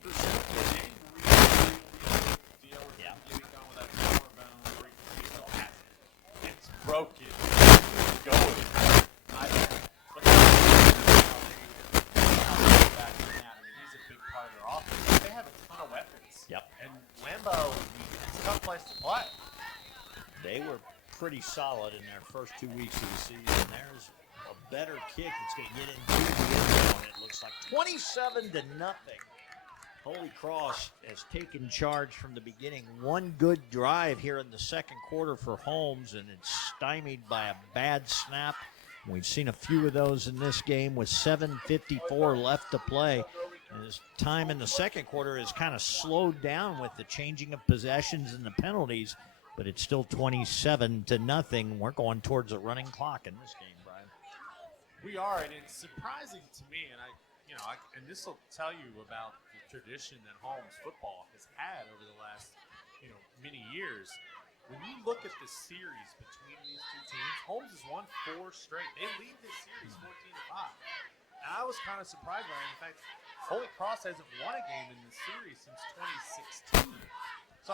It's broken. Going. He's a big part of their offense. They have a ton of weapons. Yep. And Lambeau, it's a tough place to play. They were pretty solid in their first 2 weeks of the season. There's a better kick that's going to get into the end zone, it looks like. 27-0. Holy Cross has taken charge from the beginning. One good drive here in the second quarter for Holmes, and it's stymied by a bad snap. We've seen a few of those in this game with 7:54 left to play. And his time in the second quarter has kind of slowed down with the changing of possessions and the penalties. But it's still 27-0. We're going towards a running clock in this game, Brian. We are, and it's surprising to me, and and this will tell you about the tradition that Holmes football has had over the last, many years. When you look at the series between these two teams, Holmes has won 4 straight. They lead this series 14-5. And I was kind of surprised by it. In fact, Holy Cross hasn't won a game in this series since 2016. So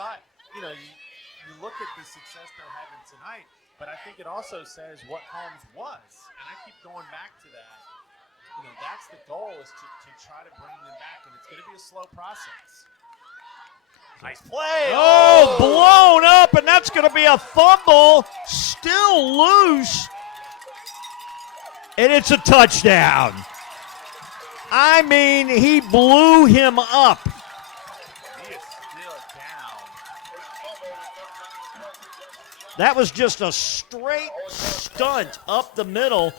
you look at the success they're having tonight, but I think it also says what Holmes was, and I keep going back to that. That's the goal, is to try to bring them back, and it's going to be a slow process. Nice play. Oh, blown up, and that's going to be a fumble. Still loose. And it's a touchdown. I mean, he blew him up. He is still down. That was just a straight stunt up the middle.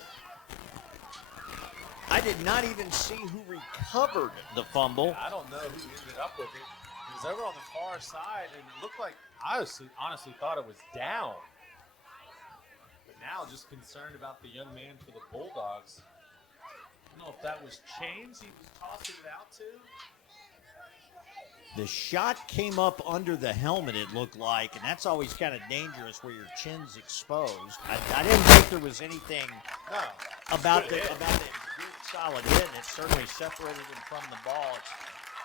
I did not even see who recovered the fumble. I don't know who ended up with it. It was over on the far side, and it looked like I honestly thought it was down. But now just concerned about the young man for the Bulldogs. I don't know if that was Chains he was tossing it out to. The shot came up under the helmet, it looked like, and that's always kind of dangerous where your chin's exposed. I didn't think there was anything about the solid hit, and it certainly separated him from the ball.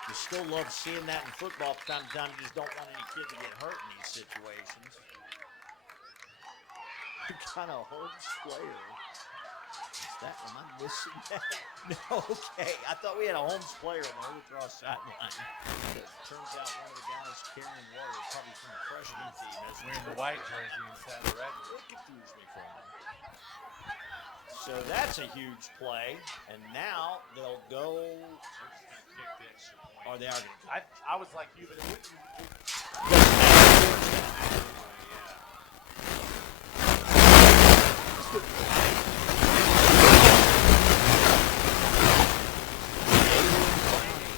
You still love seeing that in football from time to time. You just don't want any kid to get hurt in these situations. What kind of Holmes player? Am I missing that? No, okay. I thought we had a Holmes player on the Holy Cross sideline. Turns out one of the guys carrying water is probably from the freshman team. That's wearing the white jersey instead of red. It confused me for a moment. So that's a huge play, and now they'll go. Or they are going to. I was like you, but it wouldn't.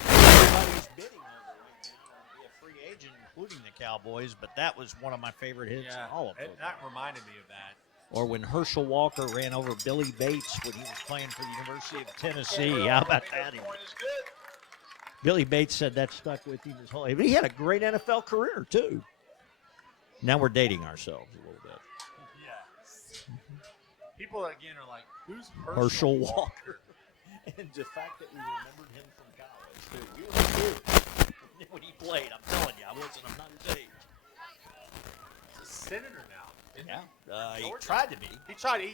Everybody's bidding over it. Be a free agent, including the Cowboys, but that was one of my favorite hits in all of football. That reminded me of that. Or when Herschel Walker ran over Billy Bates when he was playing for the University of Tennessee. How about that? Billy Bates said that stuck with him his whole life. But he had a great NFL career, too. Now we're dating ourselves a little bit. Yes. People, again, are like, who's Herschel Walker? And the fact that we remembered him from college, too. He was good when he played. I'm telling you, I'm not his age. He's a senator now. Yeah, he tried to be.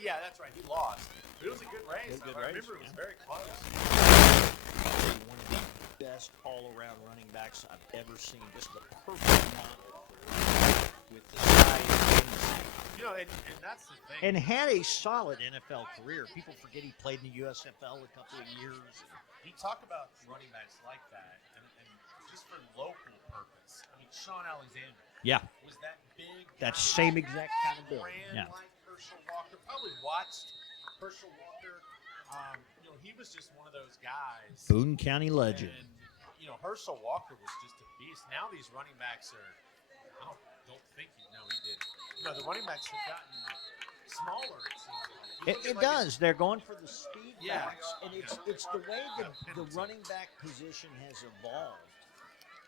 Yeah, that's right. He lost. But it was a good race. I remember it was very close. One of the best all-around running backs I've ever seen. Just the perfect model with the size and the speed. And that's the thing. And had a solid NFL career. People forget he played in the USFL a couple of years. You talk about running backs like that, and just for local purpose. I mean, Sean Alexander. Yeah. Was that big? That same exact kind of build. Ran like Herschel Walker. Probably watched Herschel Walker. He was just one of those guys. Boone County legend. And, Herschel Walker was just a beast. Now these running backs are, I don't think he did. The running backs have gotten smaller, it seems like. It does. They're going for the speed backs. And Yeah. it's the way the running back position has evolved,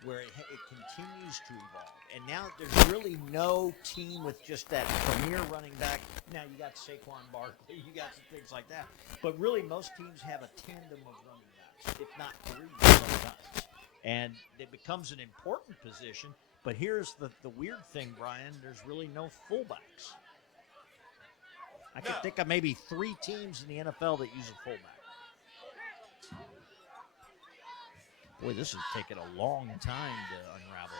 where it continues to evolve. And now there's really no team with just that premier running back. Now you got Saquon Barkley, you got some things like that. But really most teams have a tandem of running backs, if not 3 sometimes. And it becomes an important position. But here's the weird thing, Brian. There's really no fullbacks. I can think of maybe 3 teams in the NFL that use a fullback. Boy, this is taking a long time to unravel.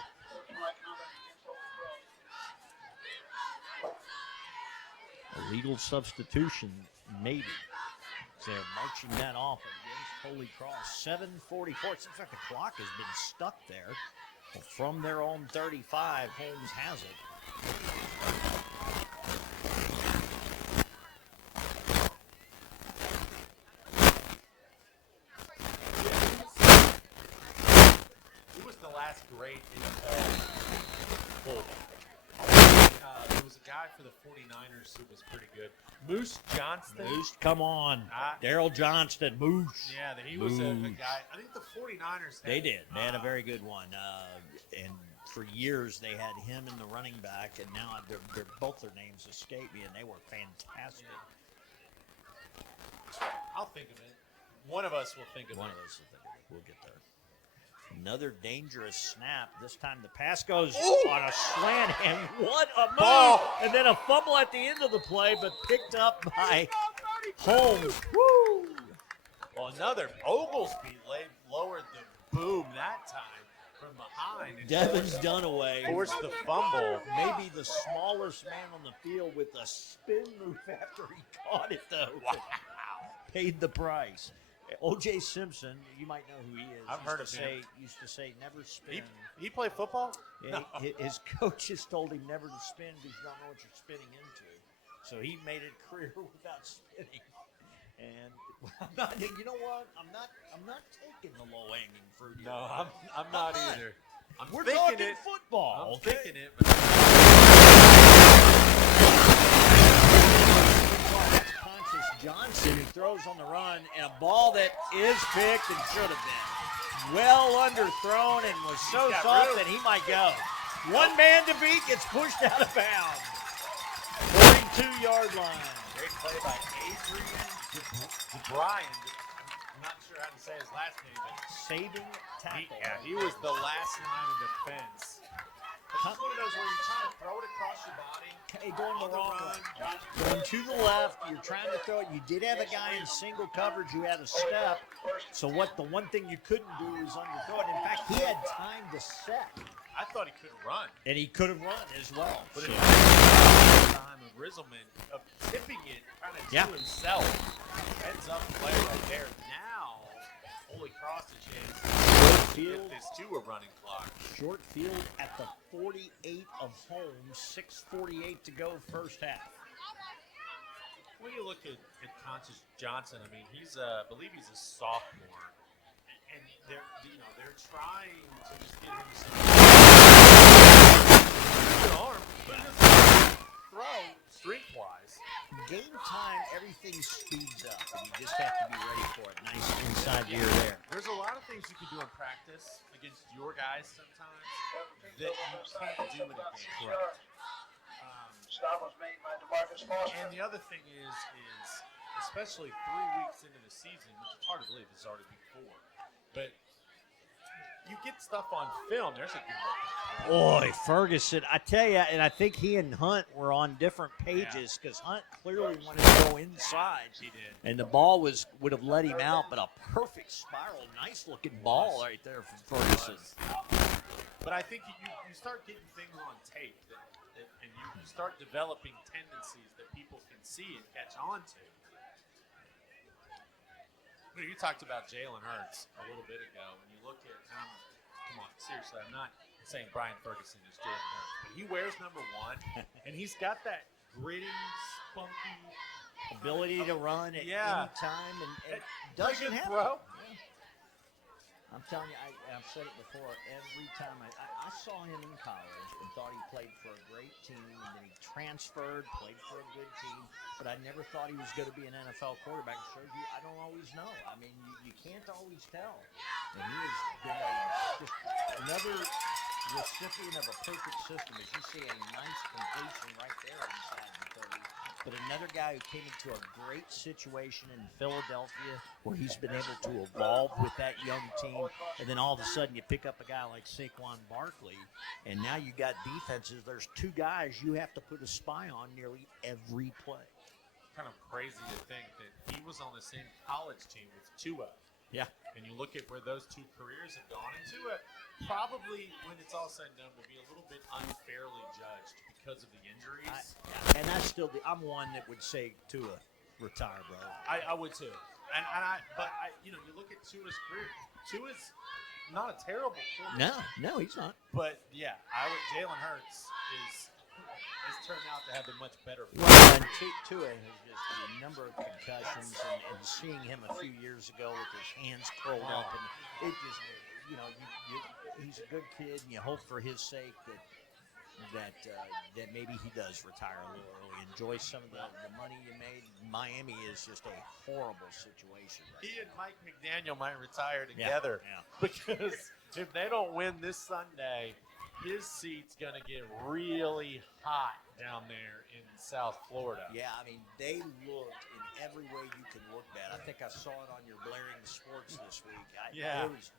A legal substitution, maybe. They're marching that off against Holy Cross. 7:44. It seems like the clock has been stuck there. Well, from their own 35, Holmes has it. Who was the last great NFL fullback? guy for the 49ers who was pretty good. Moose Johnston. Moose, come on. Daryl Johnston, Moose. Yeah, he was a guy. I think the 49ers They did. They had a very good one. And for years they had him in the running back, and now they're both their names escape me, and they were fantastic. I'll think of it. One of us will think of it. One of us will think of it. We'll get there. Another dangerous snap. This time the pass goes on a slant, and what a move! And then a fumble at the end of the play, but picked up by Holmes. Woo! Well, another Oglesby lowered the boom that time from behind. Devin Dunaway forced the fumble. Maybe the smallest man on the field with a spin move after he caught it, though. Wow. Paid the price. O.J. Simpson, you might know who he is. I've heard of him. Used to say, never spin. He played football? Yeah, his coaches told him never to spin because you don't know what you're spinning into. So he made a career without spinning. And you know what? I'm not taking the low hanging fruit. No, I'm not either. We're talking football. I'm thinking it. Johnson, who throws on the run, and a ball that is picked and should have been. Well underthrown and was so soft that he might go. One man to beat gets pushed out of bounds. 42-yard line. Great play by Adrian DeBryan. I'm not sure how to say his last name, but saving tackle. He was the last line of defense. It's one of those where you're trying to throw it across your body. Hey, going the wrong way. Going to the left, you're trying to throw it. You did have a guy in single coverage who had a step. So the one thing you couldn't do is underthrow it. In fact, he had time to set. I thought he could have run. And he could have run as well. But it was time of Rizzleman of tipping it kind of to himself. Heads up play right there. Now, Holy Cross a chance to get this to a running clock. Short field at the 48 of Holmes, 6:48 to go first half. When you look at Conscious Johnson, I mean, I believe he's a sophomore, and they're trying to just get him some good arm, but he doesn't throw strength-wise. Game time, everything speeds up, and you just have to be ready for it. Nice inside ear there. There's a lot of things you can do in practice against your guys sometimes that you can't do in a game. Correct. Stop was made by DeMarcus Foster. And the other thing is especially 3 weeks into the season, which is hard to believe this is already week 4, but you get stuff on film. There's a good look. Boy, Ferguson, I tell you, and I think he and Hunt were on different pages because Hunt clearly wanted to go inside. He did. And the ball would have let him out, but a perfect spiral, nice-looking ball right there from Ferguson. But I think you start getting things on tape and you start developing tendencies that people can see and catch on to. You talked about Jalen Hurts a little bit ago. When you look at, come on, seriously, I'm not saying Brian Ferguson is Jalen Hurts, but he wears number 1, and he's got that gritty, spunky ability to run at any time, and doesn't have throw. I'm telling you, I've said it before, every time I saw him in college and thought he played for a great team, and then he transferred, played for a good team, but I never thought he was going to be an NFL quarterback. It shows you, I don't always know. I mean, you can't always tell. And he has been just another recipient of a perfect system. As you see, a nice completion right there inside the 30. But another guy who came into a great situation in Philadelphia where he's been able to evolve with that young team, and then all of a sudden you pick up a guy like Saquon Barkley, and now you got defenses. There's 2 guys you have to put a spy on nearly every play. Kind of crazy to think that he was on the same college team with Tua. Yeah. And you look at where those 2 careers have gone, and Tua probably, when it's all said and done, will be a little bit unfairly judged because of the injuries. And that's still I'm one that would say Tua, retire, bro. I would too. But you look at Tua's career. Tua's not a terrible quarterback. No, he's not. But yeah, Jalen Hurts has turned out to have a much better. Well, and Tua has just a number of concussions, and seeing him a few years ago with his hands curled up, and it just, he's a good kid, and you hope for his sake that that maybe he does retire a little early. Enjoy some of the money you made. Miami is just a horrible situation right He now. and Mike McDaniel might retire together Yeah. because if they don't win this Sunday, his seat's going to get really hot down there in South Florida. Yeah, I mean, they looked in every way you can look bad. I think I saw it on your Blaring Sports this week. Yeah. It was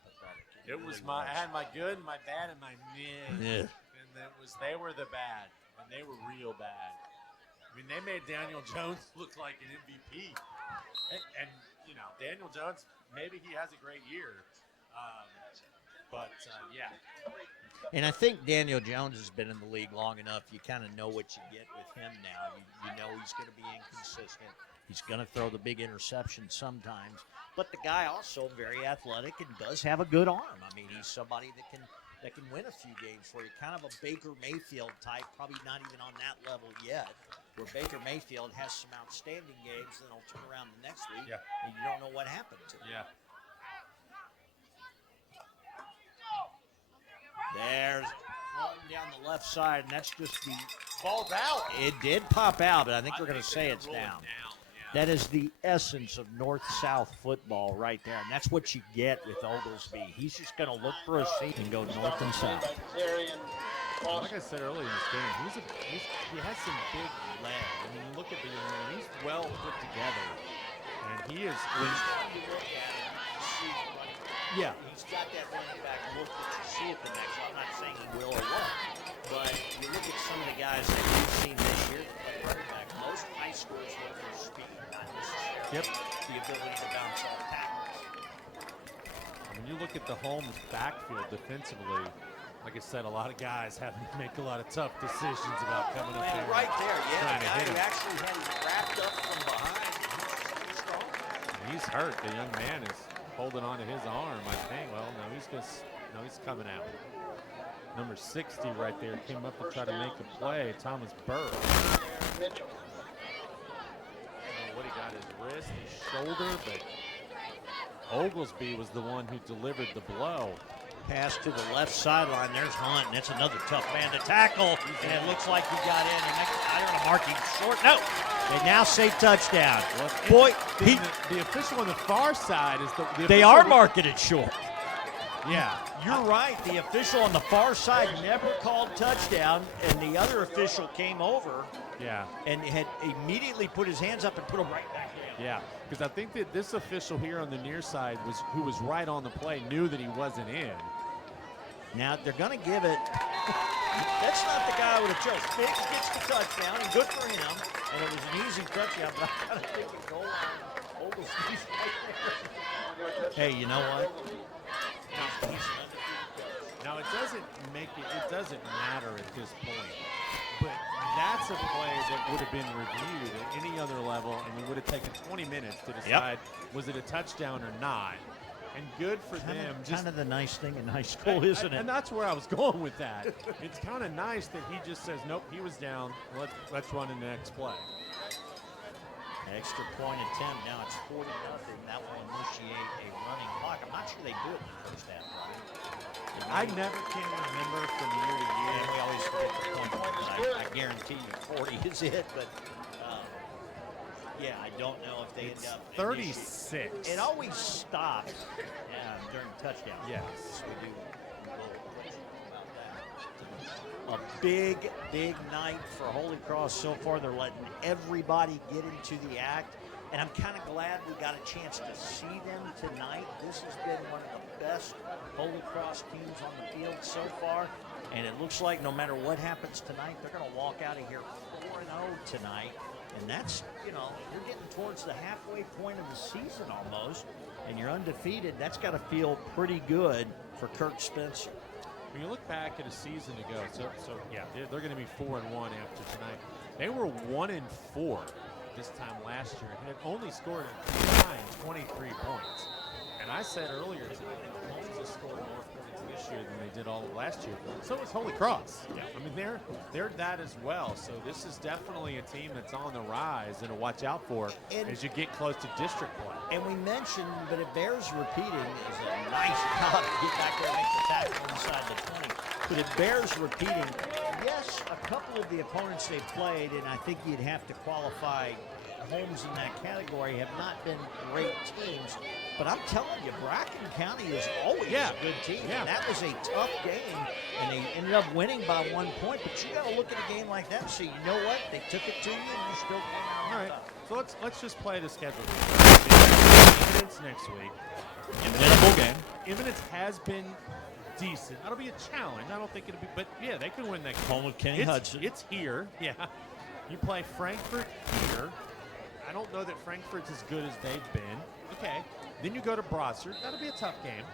pathetic. It was I had my good, my bad, and my mid. Yeah. And they were the bad, and they were real bad. I mean, they made Daniel Jones look like an MVP. And you know, Daniel Jones, maybe he has a great year. Yeah. And I think Daniel Jones has been in the league long enough. You kind of know what you get with him now. You know he's going to be inconsistent. He's going to throw the big interception sometimes. But the guy also very athletic and does have a good arm. I mean, he's somebody that can win a few games for you. Kind of a Baker Mayfield type, probably not even on that level yet, where Baker Mayfield has some outstanding games, then he'll turn around the next week, and you don't know what happened to him. Yeah. There's one down the left side, and that's just the Ball's out. It did pop out, but I think we're going to say it's down. That is the essence of north-south football right there, and that's what you get with Oglesby. He's just going to look for a seat and go north and south. Like I said earlier in this game, he has some big legs. I mean, you look at the young man; he's well put together, and he is. Yeah. He's got that running back look that you see at the next. I'm not saying he will or won't, but you look at some of the guys that we've seen this year that play running back. Most high schools look for speed, not necessarily the ability to bounce off tackles. When you look at the Holmes backfield defensively, like I said, a lot of guys having to make a lot of tough decisions about coming up there. Right there, trying the to guy hit who him. actually had him wrapped up from behind. He's strong. He's hurt. The young man is holding on to his arm, I think. Well, no, he's coming out. Number 60 right there came up to try to make a play. Thomas Burr. Mitchell. What he got, his wrist, his shoulder, but Oglesby was the one who delivered the blow. Pass to the left sideline. There's Hunt, and that's another tough man to tackle. And it looks like he got in. And they're going to mark him short. No. They now say touchdown. Boy, The official on the far side is the they are marking it short. Yeah. You're right. The official on the far side never called touchdown, and the other official came over and had immediately put his hands up and put them right back down. Yeah, because I think that this official here on the near side who was right on the play knew that he wasn't in. Now they're going to give it. That's not the guy I would have chose. Biggs gets the touchdown, and good for him. And it was an easy touchdown, but I kind of think the goal line, Oglesby's right there. Hey, you know what? He's Now it doesn't matter at this point. But that's a play that would have been reviewed at any other level, and it would have taken 20 minutes to decide was it a touchdown or not. And good for them. Kind of the nice thing in high school, isn't it? And that's where I was going with that. It's kind of nice that he just says, nope, he was down. Let's run in the next play. Extra point attempt. Now it's 40-0. That will initiate a running clock. I'm not sure they do it in the first half, right? I never can remember from year to year. We always forget the point. I guarantee you 40 is it, but yeah, I don't know if they end up 36. It always stops during touchdown. Yes. We do. A big, big night for Holy Cross so far. They're letting everybody get into the act, and I'm kind of glad we got a chance to see them tonight. This has been one of the best Holy Cross teams on the field so far, and it looks like no matter what happens tonight, they're going to walk out of here 4-0 tonight, and that's, you're getting towards the halfway point of the season almost, and you're undefeated. That's got to feel pretty good for Kirk Spencer. When you look back at a season ago, they're going to be 4-1 after tonight. They were 1-4 this time last year and had only scored 23 points. And I said earlier tonight, Holmes has scored more points this year than they did all of last year. So is Holy Cross. Yeah. I mean, they're that as well. So this is definitely a team that's on the rise and to watch out for as you get close to district play. And we mentioned, but it bears repeating, is a nice job to get back there and make the tackle inside the 20. But it bears repeating, yes, a couple of the opponents they played, and I think you'd have to qualify Holmes in that category, have not been great teams. But I'm telling you, Bracken County is always a good team. Yeah. And that was a tough game, and they ended up winning by 1 point. But you got to look at a game like that and say, you know what? They took it to you, and you still came out. All right, so let's just play the schedule. Imminence next week. Winnable game. Imminence has been decent. That'll be a challenge. I don't think it'll be, but yeah, they can win that game. Home with Kenny It's, Hudson. it's here. Yeah. You play Frankfort here. I don't know that Frankfort's as good as they've been. Okay. Then you go to Brossard. That'll be a tough game.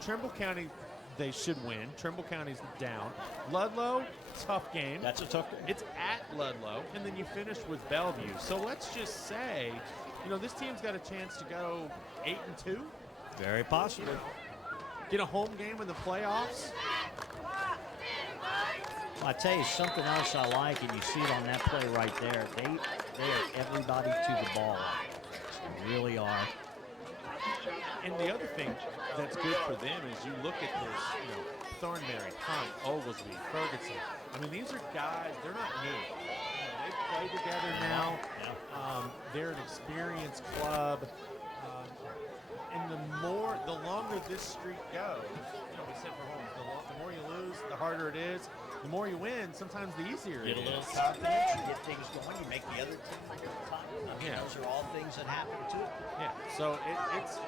Trimble County, they should win. Trimble County's down. Ludlow, tough game. That's a tough game. It's at Ludlow, and then you finish with Bellevue. So let's just say, this team's got a chance to go 8-2. Very possible. Get a home game in the playoffs. I tell you something else I like, and you see it on that play right there. They are everybody to the ball. They really are. And the other thing that's good for them is you look at this, Thornberry, Hunt, Oglesby, Ferguson. I mean, these are guys, they're not new. They've played together now. They're an experienced club. And the longer this streak goes, we said for Holmes, the more you lose, the harder it is. The more you win, sometimes the easier it is. Get a little confidence, you get things going, you make the other team a good time. I mean, those are all things that happen too. Yeah, so it's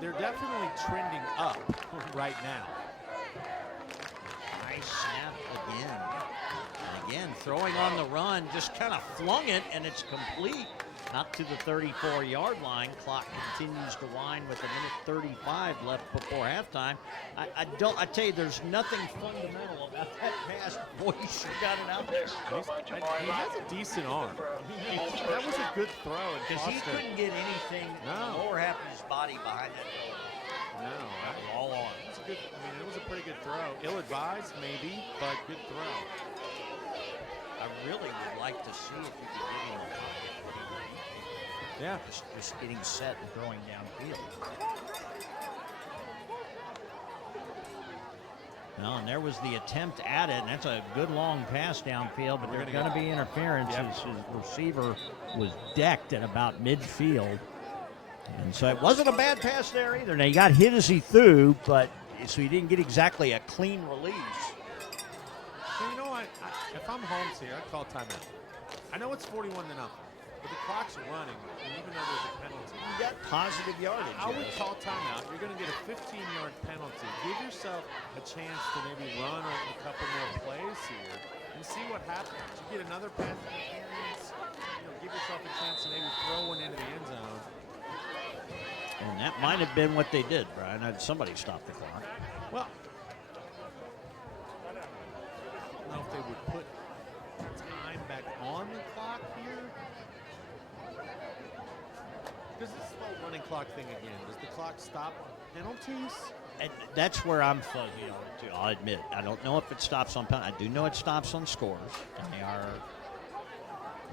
they're definitely trending up right now. Nice snap again. And again, throwing on the run, just kind of flung it, and it's complete. Not to the 34-yard line. Clock continues to wind with 1:35 left before halftime. I tell you, there's nothing fundamental about that pass. Boy, he sure got it out there. He has a decent arm. That was a good throw. Because he couldn't get anything on the lower half of his body behind that goal. No, all on. It's a good. It was a pretty good throw. Ill-advised, maybe, but good throw. I really would like to see if you could get him. Yeah. Just getting set and throwing downfield. Well, and there was the attempt at it, and that's a good long pass downfield, but there's going to be interference. Yep. His receiver was decked at about midfield. And so it wasn't a bad pass there either. Now, he got hit as he threw, but so he didn't get exactly a clean release. Well, you know what? If I'm Holmes here, I'd call timeout. I know it's 41-0. But the clock's running, and even though there's a penalty, You got positive yardage. I would call timeout. You're going to get a 15-yard penalty. Give yourself a chance to maybe run a couple more plays here and see what happens. You get another pass interference, give yourself a chance to maybe throw one into the end zone. And that might have been what they did, Brian. Somebody stopped the clock. Well, I don't know if they would put time back on the clock here. Because this whole running clock thing again, does the clock stop penalties? And that's where I'm fuzzy on it, too. I'll admit. I don't know if it stops on penalty. I do know it stops on scores. And they are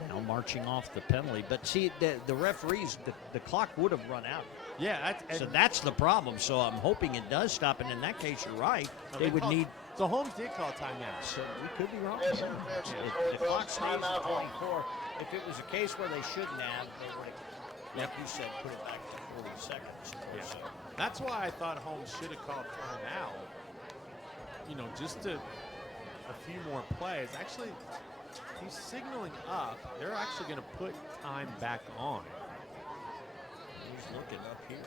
now marching off the penalty. But see, the referees, the clock would have run out. Yeah. So that's the problem. So I'm hoping it does stop. And in that case, you're right. They would need. So Holmes did call timeout. So we could be wrong. Yes, If the clock stays at 24, if it was a case where they shouldn't have, they would have. Like you said, put it back to 40 seconds. Yeah. So. That's why I thought Holmes should have called timeout. Just a few more plays. Actually, he's signaling up. They're actually going to put time back on. He's looking up here.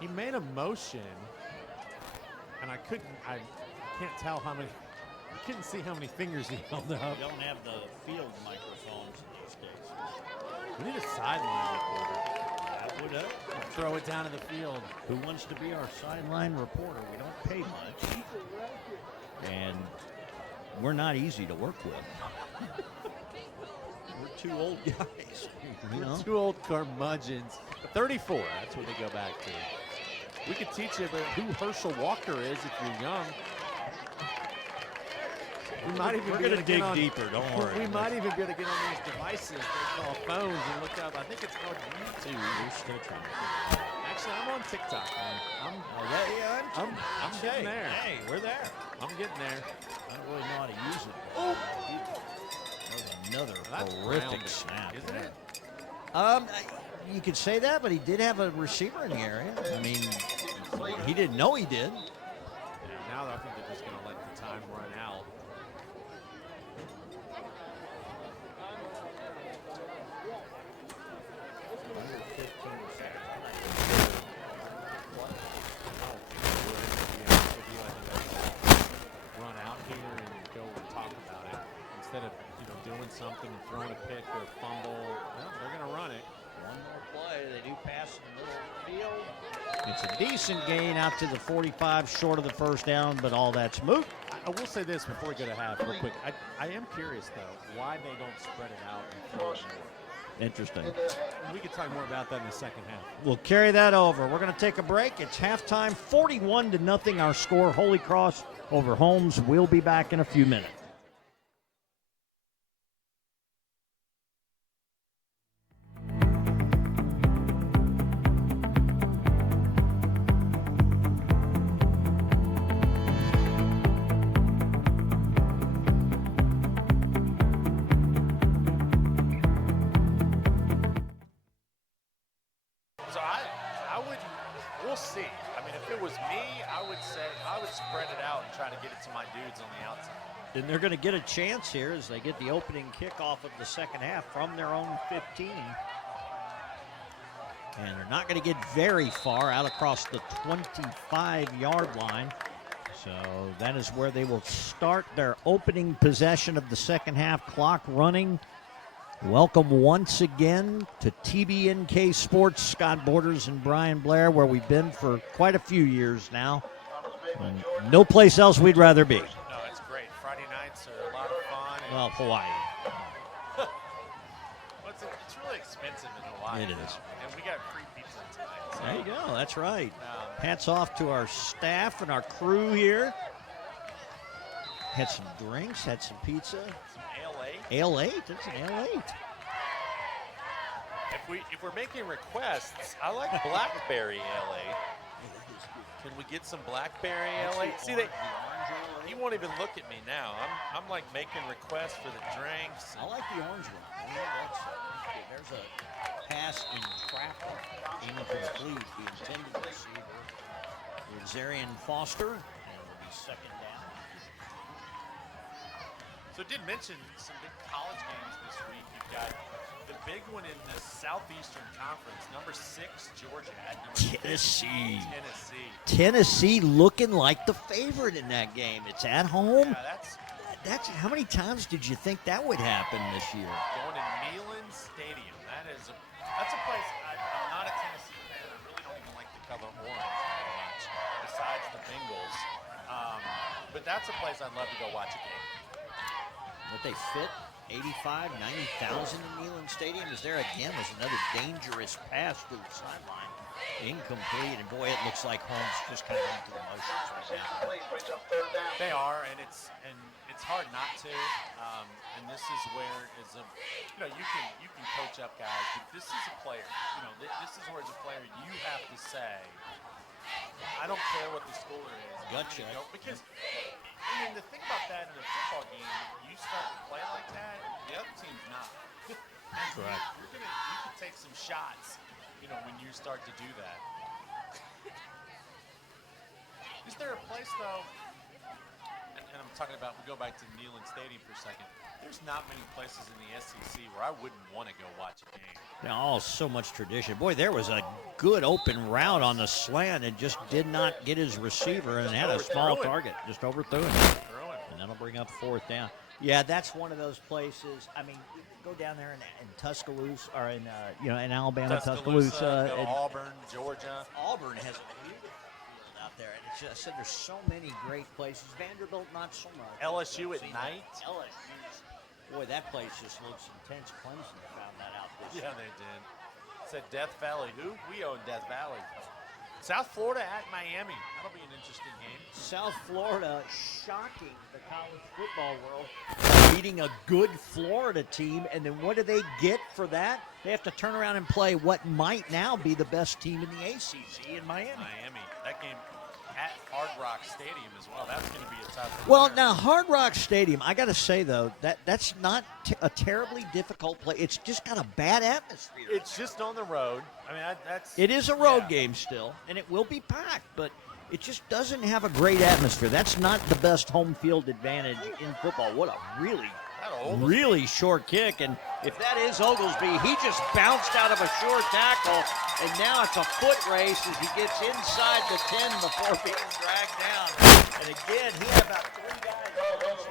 He made a motion, and I can't tell how many. I couldn't see how many fingers he held up. We don't have the field microphones these days. We need a sideline reporter. That would help. Throw it down to the field. Who wants to be our sideline reporter? We don't pay much. And we're not easy to work with. We're two old guys. We're two old curmudgeons. 34, that's what they go back to. We could teach you about who Herschel Walker is if you're young. We might even We're be going able to dig get on, deeper, don't worry. We might even be able to get on these devices they call phones and look up. I think it's called YouTube. We're still trying to figure it out. Actually, I'm on TikTok, man. I'm Yeah, getting there. Hey, we're there. I'm getting there. I don't really know how to use it. Oh. That was another horrific snap. Isn't it? You could say that, but he did have a receiver in the area. I mean, he didn't know he did. Yeah, now I think they're just going to let the time run out. Run out here and go and talk about it instead of doing something and throwing a pick or a fumble. Well, they're going to run it. One more play. They do pass in the middle of the field. It's a decent gain out to the 45, short of the first down, but all that's moot. I will say this before we go to half, real quick. I am curious, though, why they don't spread it out and throw it more. Interesting. We could talk more about that in the second half. We'll carry that over. We're going to take a break. It's halftime, 41-0 our score. Holy Cross over Holmes. We'll be back in a few minutes. So I would, we'll see. I mean, if it was me, I would say I would spread it out and try to get it to my dudes on the outside. And they're going to get a chance here as they get the opening kickoff of the second half from their own 15. And they're not going to get very far out across the 25-yard line. So that is where they will start their opening possession of the second half, clock running. Welcome once again to TBNK Sports, Scott Borders and Brian Blair, where we've been for quite a few years now. And no place else we'd rather be. No, it's great. Friday nights are a lot of fun. Well, Hawaii. It's really expensive in Hawaii. It is. Now, and we got free pizza tonight. So, There you go. That's right. Hats off to our staff and our crew here. Had some drinks, had some pizza. some ale 8. Ale 8. It's an Ale 8. If we're making requests, I like blackberry ale 8. Can we get some blackberry ale 8? See, he won't even look at me now. I'm like making requests for the drinks. I like the orange one. I mean, there's a pass in traffic. Incomplete. The intended receiver is Zarian Foster. And it'll be second down. So did mention some big college games this week. You've got the big one in the Southeastern Conference. Number 6, Georgia at number 15, Tennessee. Tennessee. Tennessee looking like the favorite in that game. It's at home. Yeah, That's how many times did you think that would happen this year? going to Neyland Stadium. That's a place. I'm not a Tennessee fan. I really don't even like the color orange very much, besides the Bengals. But that's a place I'd love to go watch a game. But they fit 85, 90,000 in Neyland Stadium. Is there again was another dangerous pass to the sideline. Incomplete, and boy, it looks like Holmes just kind of went through the motions right now. They are, and it's hard not to. And this is where you can coach up guys, but this is a player. This is where as a player you have to say, I don't care what the score is. Gotcha. Because the thing about that in a football game, you start to play like that, the other team's not. Correct. You can take some shots, when you start to do that. Is there a place though? And I'm talking about, we go back to Neyland Stadium for a second. There's not many places in the SEC where I wouldn't want to go watch a game. Oh, so much tradition. Boy, there was a good open route on the slant and just did not get his receiver and had a small target. Just overthrew him. And that'll bring up fourth down. Yeah, that's one of those places. I mean, go down there in Tuscaloosa or in Alabama, Tuscaloosa, and Auburn, Georgia. Auburn has a huge field out there, and it's just, I said there's so many great places. Vanderbilt, not so much. LSU at night. LSU, boy, that place just looks intense. Clemson found that out this year. Yeah, they did. It said Death Valley. Who? We own Death Valley. South Florida at Miami. That'll be an interesting game. South Florida shocking the college football world, beating a good Florida team, and then what do they get for that? They have to turn around and play what might now be the best team in the ACC in Miami. That game at Hard Rock Stadium as well. That's going to be a tough one. Well, there. now Hard Rock Stadium, I got to say though that's not a terribly difficult play. It's just got a bad atmosphere. It's just on the road. I mean, that's. It is a road yeah. game still, and it will be packed, but it just doesn't have a great atmosphere. That's not the best home field advantage in football. What a really short kick, and if that is Oglesby, he just bounced out of a short tackle, and now it's a foot race as he gets inside the 10 before being dragged down. And again, he had about 3 guys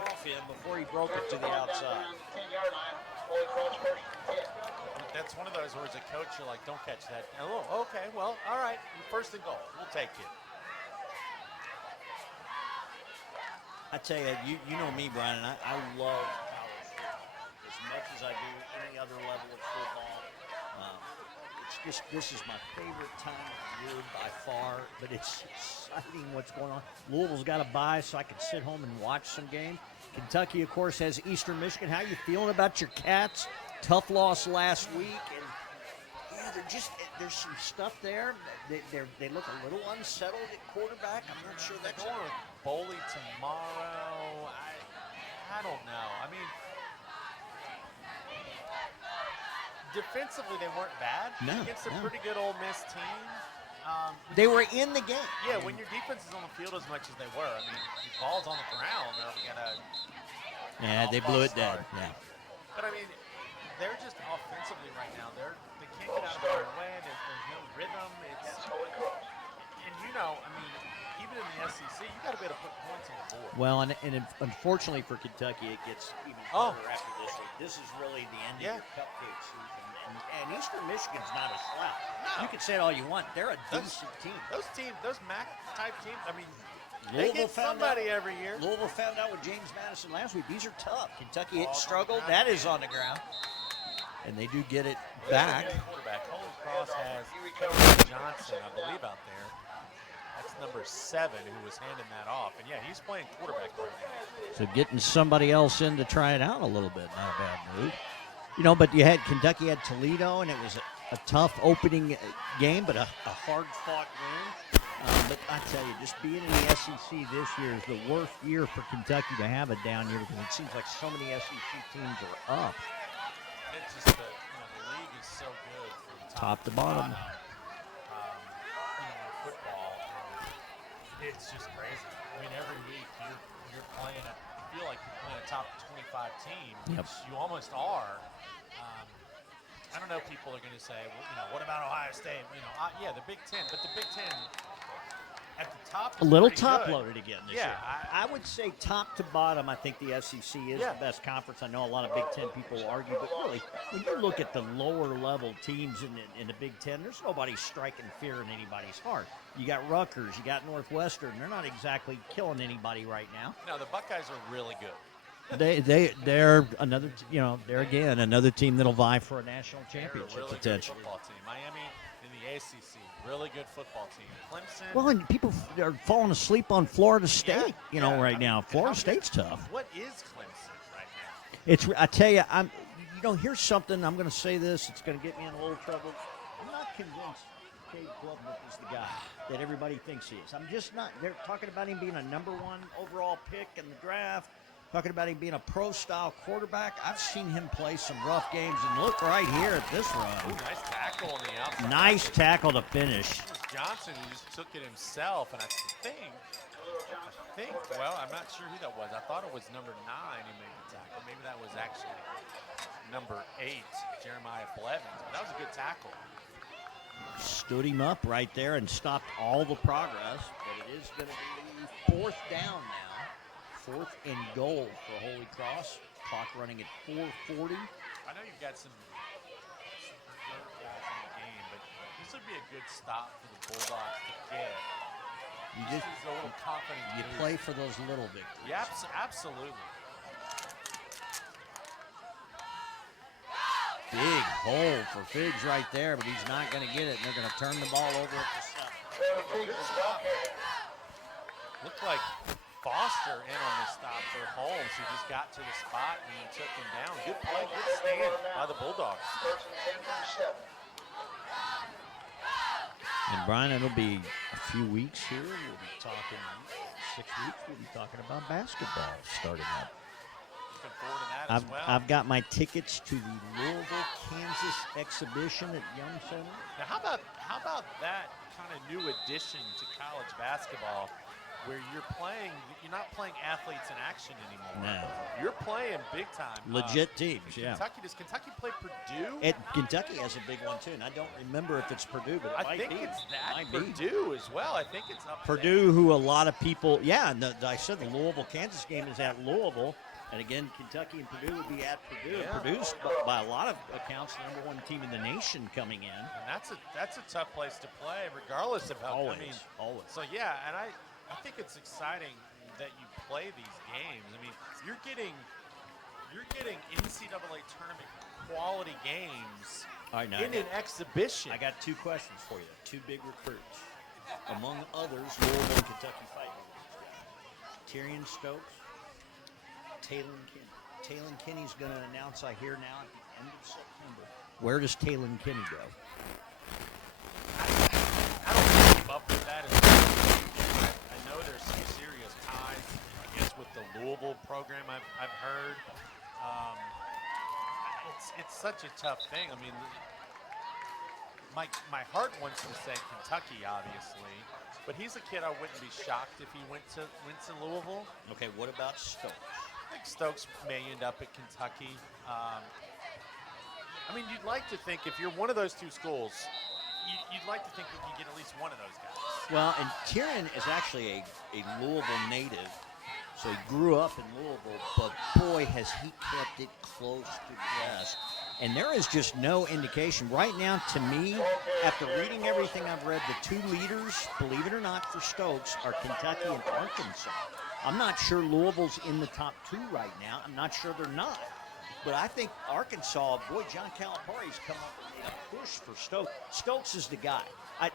off him before he broke it to the outside. 10-yard line. Holy Cross first and 10. That's one of those where as a coach, you're like, don't catch that. Oh, okay, well, all right. First and goal. We'll take it. I tell you, you know me, Brian, and I love college football as much as I do any other level of football. This is my favorite time of year by far, but it's exciting what's going on. Louisville's got a bye, so I can sit home and watch some games. Kentucky, of course, has Eastern Michigan. How you feeling about your Cats? Tough loss last week, and yeah, there's some stuff there. They look a little unsettled at quarterback. I'm not sure that's going with Boley tomorrow. I don't know. I mean, defensively they weren't bad against a pretty good Ole Miss team. They were in the game. Yeah, when your defense is on the field as much as they were. I mean, the ball's on the ground. Now we got a they blew it dead. Yeah. But I mean, they're just offensively right now. They can't get out of their way. There's no rhythm. And you know, I mean, even in the SEC, you got to be able to put points on the board. Well, and unfortunately for Kentucky, it gets even harder after this week. This is really the end of your cupcake season. And Eastern Michigan's not a slouch. No. You can say it all you want. They're a decent team. Those MAC-type teams, I mean, Louisville they get somebody every year. Louisville found out with James Madison last week. These are tough. Kentucky struggled. That is on the ground. And they do get it back. Quarterback. Holy Cross has Johnson, I believe, out there. That's number 7 who was handing that off. And, yeah, he's playing quarterback right now. So getting somebody else in to try it out a little bit, not a bad move. You know, but Kentucky had Toledo, and it was a tough opening game, but a hard-fought win. But I tell you, just being in the SEC this year is the worst year for Kentucky to have a down year because it seems like so many SEC teams are up. It's just the league is so good from Top to bottom. In football, and it's just crazy. I mean, every week you're playing you feel like you're playing a top 25 team, which you almost are. I don't know. People are going to say, well, what about Ohio State? Yeah, the Big Ten, but the Big Ten at the top is a little pretty top good. loaded again this year. I would say top to bottom, I think the SEC is the best conference. I know a lot of Big Ten people argue, but really, when you look at the lower level teams in the Big Ten, there's nobody striking fear in anybody's heart. You got Rutgers, you got Northwestern. They're not exactly killing anybody right now. No, the Buckeyes are really good. They're another, they're again another team that'll vie for a national championship They're a really potentially. good football team. Miami in the ACC, really good football team. Clemson. Well, and people are falling asleep on Florida State, right now. Florida how State's good- tough. What is Clemson right now? I tell you, here's something. I'm going to say this. It's going to get me in a little trouble. I'm not convinced Cade Klubnik is the guy that everybody thinks he is. I'm just not. They're talking about him being a number 1 overall pick in the draft. Talking about him being a pro-style quarterback. I've seen him play some rough games, and look right here at this run. Ooh, nice tackle on the outside. Nice tackle to finish. It was Johnson who just took it himself, and I think, well, I'm not sure who that was. I thought it was number 9 who made the tackle. Maybe that was actually number 8, Jeremiah Blevins. But that was a good tackle. Stood him up right there and stopped all the progress, but it is going to be 4th down now. 4th and goal for Holy Cross. Clock running at 4:40. I know you've got some other guys in the game, but this would be a good stop for the Bulldogs to get. You a little confident. You play for those little victories. Yeah, absolutely. Big hole for Figs right there, but he's not going to get it. And they're going to turn the ball over at the 7. Looked like Foster in on the stop for Holmes, who just got to the spot and took him down. Good play, good stand by the Bulldogs. And Brian, it'll be a few weeks here. We'll be talking 6 weeks. We'll be talking about basketball starting up. Looking forward to that as well. I've got my tickets to the Louisville, Kansas exhibition at Young Center. Now, how about that kind of new addition to college basketball, where you're not playing athletes in action anymore. No. You're playing big time. Legit teams, yeah. Does Kentucky play Purdue? Kentucky has a big one too, and I don't remember if it's Purdue, but it I might think be. it's that. Might be. Purdue as well. I think it's up Purdue, who a lot of people, and I said the Louisville-Kansas game is at Louisville, and again, Kentucky and Purdue would be at Purdue. Yeah. Purdue's, by a lot of accounts, the number one team in the nation coming in. And that's a tough place to play, regardless of how. Always. So yeah, and I think it's exciting that you play these games. I mean, you're getting NCAA tournament quality games All right, now in an exhibition. I got two questions for you. Two big recruits. Among others, Louisville and Kentucky Fighting. Tyrion Stokes, Taylon Kinney. Taylon Kinney's going to announce, I hear now, at the end of September. Where does Taylon Kinney go? I don't keep up with that as much. I know there's some serious ties, I guess, with the Louisville program. I've heard. It's such a tough thing. I mean, my heart wants to say Kentucky, obviously, but he's a kid I wouldn't be shocked if he went to Louisville. Okay, what about Stokes? I think Stokes may end up at Kentucky. I mean, you'd like to think if you're one of those two schools, you'd like to think you could get at least one of those guys. Well, and Tyrion is actually a Louisville native, so he grew up in Louisville, but boy, has he kept it close to the vest. And there is just no indication. Right now, to me, after reading everything I've read, the two leaders, believe it or not, for Stokes are Kentucky and Arkansas. I'm not sure Louisville's in the top two right now. I'm not sure they're not. But I think Arkansas, boy, John Calipari's come up with a push for Stokes. Stokes is the guy.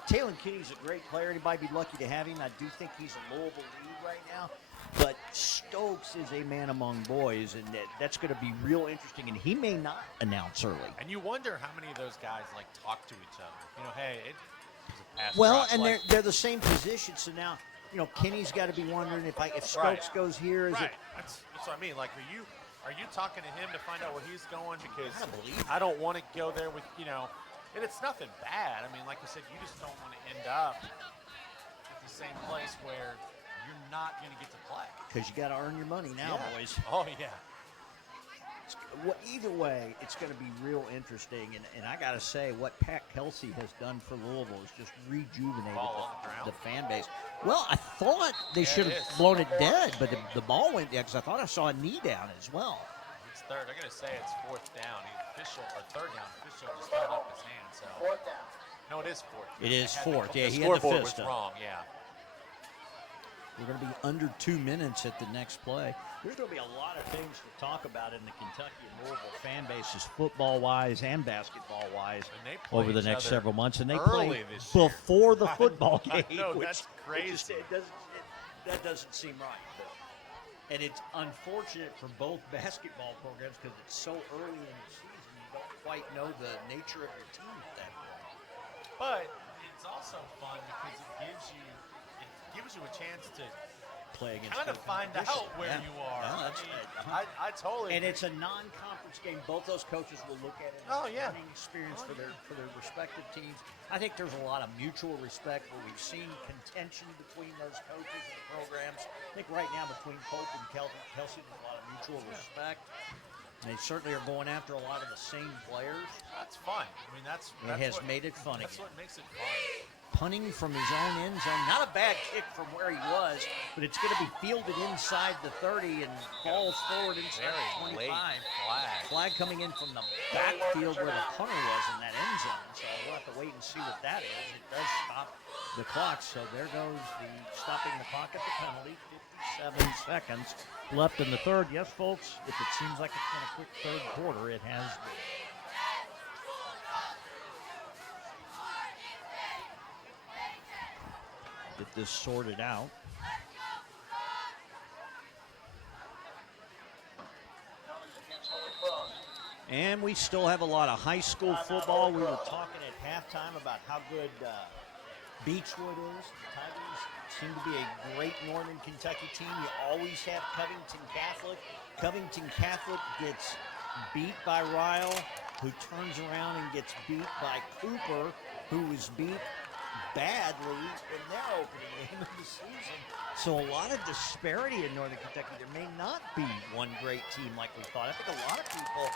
Taylon Kinney's a great player. Anybody be lucky to have him. I do think he's a Louisville lead right now. But Stokes is a man among boys, and that's going to be real interesting. And he may not announce early. And you wonder how many of those guys talk to each other. You know, hey, it's a pass. Well, drop, and they're the same position. So now, Kinney's got to be wondering if Stokes goes here. Is right. it? That's what I mean. Like, are you talking to him to find out where he's going? Because believe I don't want to go there with and it's nothing bad. I mean, like you said, you just don't want to end up at the same place where you're not going to get to play. Because you got to earn your money now, boys. Oh, yeah. Either way, it's going to be real interesting. And I got to say, what Pat Kelsey has done for Louisville is just rejuvenated the fan base. Well, I thought they should have blown it dead, but the ball went down because I thought I saw a knee down as well. It's third. I'm going to say it's fourth down. Third down. Official just held up his hand. So. Fourth down. No, it is fourth. It is fourth. Yeah, the he had the scoreboard fist was up. wrong. Yeah. We're going to be under 2 minutes at the next play. There's going to be a lot of things to talk about in the Kentucky and Louisville fan bases, football-wise and basketball-wise, over the next several months. And they play before the football game. I know, that's crazy. That doesn't seem right. And it's unfortunate for both basketball programs because it's so early in the season, you don't quite know the nature of your team at that point. But it's also fun because it gives you a chance to play against kind of find out where you are. No, I totally. And it's a non-conference game. Both those coaches will look at it as a learning experience for their respective teams. I think there's a lot of mutual respect where we've seen contention between those coaches and programs. I think right now between Pope and Kelsey, there's a lot of mutual respect. They certainly are going after a lot of the same players. That's fun. I mean, it has made it fun That's again. what makes it fun. Punting from his own end zone. Not a bad kick from where he was, but it's going to be fielded inside the 30 and falls forward inside the 25. Flag coming in from the backfield where the punter was in that end zone. So we'll have to wait and see what that is. It does stop the clock. So there goes the stopping the clock at the penalty. 57 seconds left in the third. Yes, folks, if it seems like it's been a quick third quarter, it has been. Get this sorted out. And we still have a lot of high school football. We were talking at halftime about how good Beechwood is. The Tigers seem to be a great Northern Kentucky team. You always have Covington Catholic. Covington Catholic gets beat by Ryle, who turns around and gets beat by Cooper, who was beat badly in their opening game of the season. So a lot of disparity in Northern Kentucky. There may not be one great team like we thought. I think a lot of people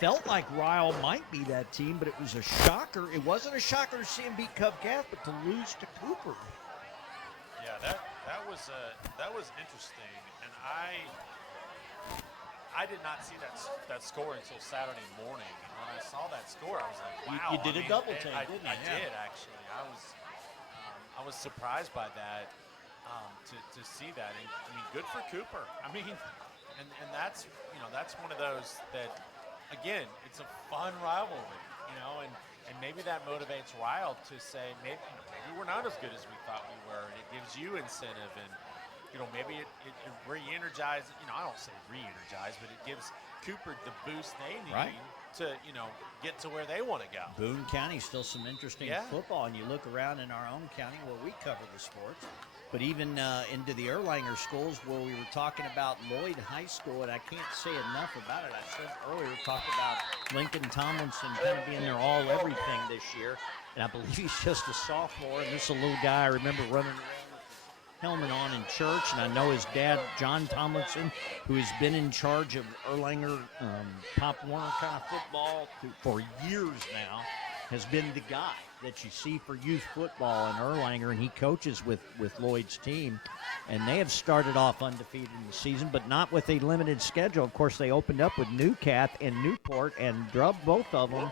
felt like Ryle might be that team, but it was a shocker. It wasn't a shocker to see him beat Cub Cath, but to lose to Cooper. Yeah, that was interesting, and I did not see that score until Saturday morning. And when I saw that score, I was like, wow. You did a double take, didn't you? I did, actually. I was surprised by that, to see that. And, I mean, good for Cooper. I mean, and that's one of those that, again, it's a fun rivalry, and maybe that motivates Ryle to say, maybe we're not as good as we thought we were, and it gives you incentive, and maybe it re-energizes, I don't say re-energize, but it gives Cooper the boost they need to, get to where they want to go. Boone County, still some interesting football, and you look around in our own county where we cover the sports, but even into the Erlanger schools where we were talking about Lloyd High School, and I can't say enough about it. I said earlier, talked about Lincoln Tomlinson kind of being their all-everything this year, and I believe he's just a sophomore, and this is a little guy I remember running around helmet on in church, and I know his dad, John Tomlinson, who has been in charge of Erlanger Pop Warner kind of football for years now, has been the guy that you see for youth football in Erlanger, and he coaches with Lloyd's team, and they have started off undefeated in the season, but not with a limited schedule. Of course, they opened up with Newcath and Newport and drubbed both of them,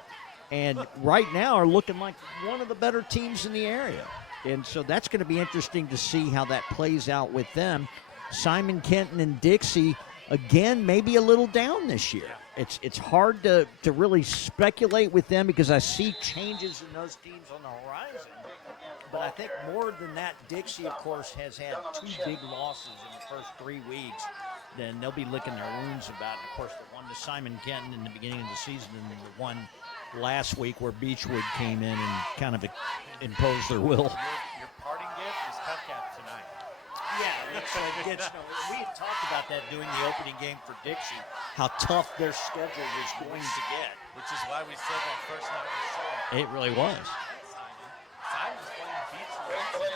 and right now are looking like one of the better teams in the area. And so that's going to be interesting to see how that plays out with them. Simon Kenton and Dixie, again, maybe a little down this year. It's hard to really speculate with them because I see changes in those teams on the horizon. But I think more than that, Dixie, of course, has had 2 big losses in the first 3 weeks. Then they'll be licking their wounds about it. Of course, the one to Simon Kenton in the beginning of the season and the one last week where Beechwood came in and kind of imposed their will. Your parting gift is Cub Cath tonight. Yeah, so it gets we had talked about that during the opening game for Dixie, how tough their schedule was going to get. Which is why we said that first night was so. It really was. Simon's playing Beechwood.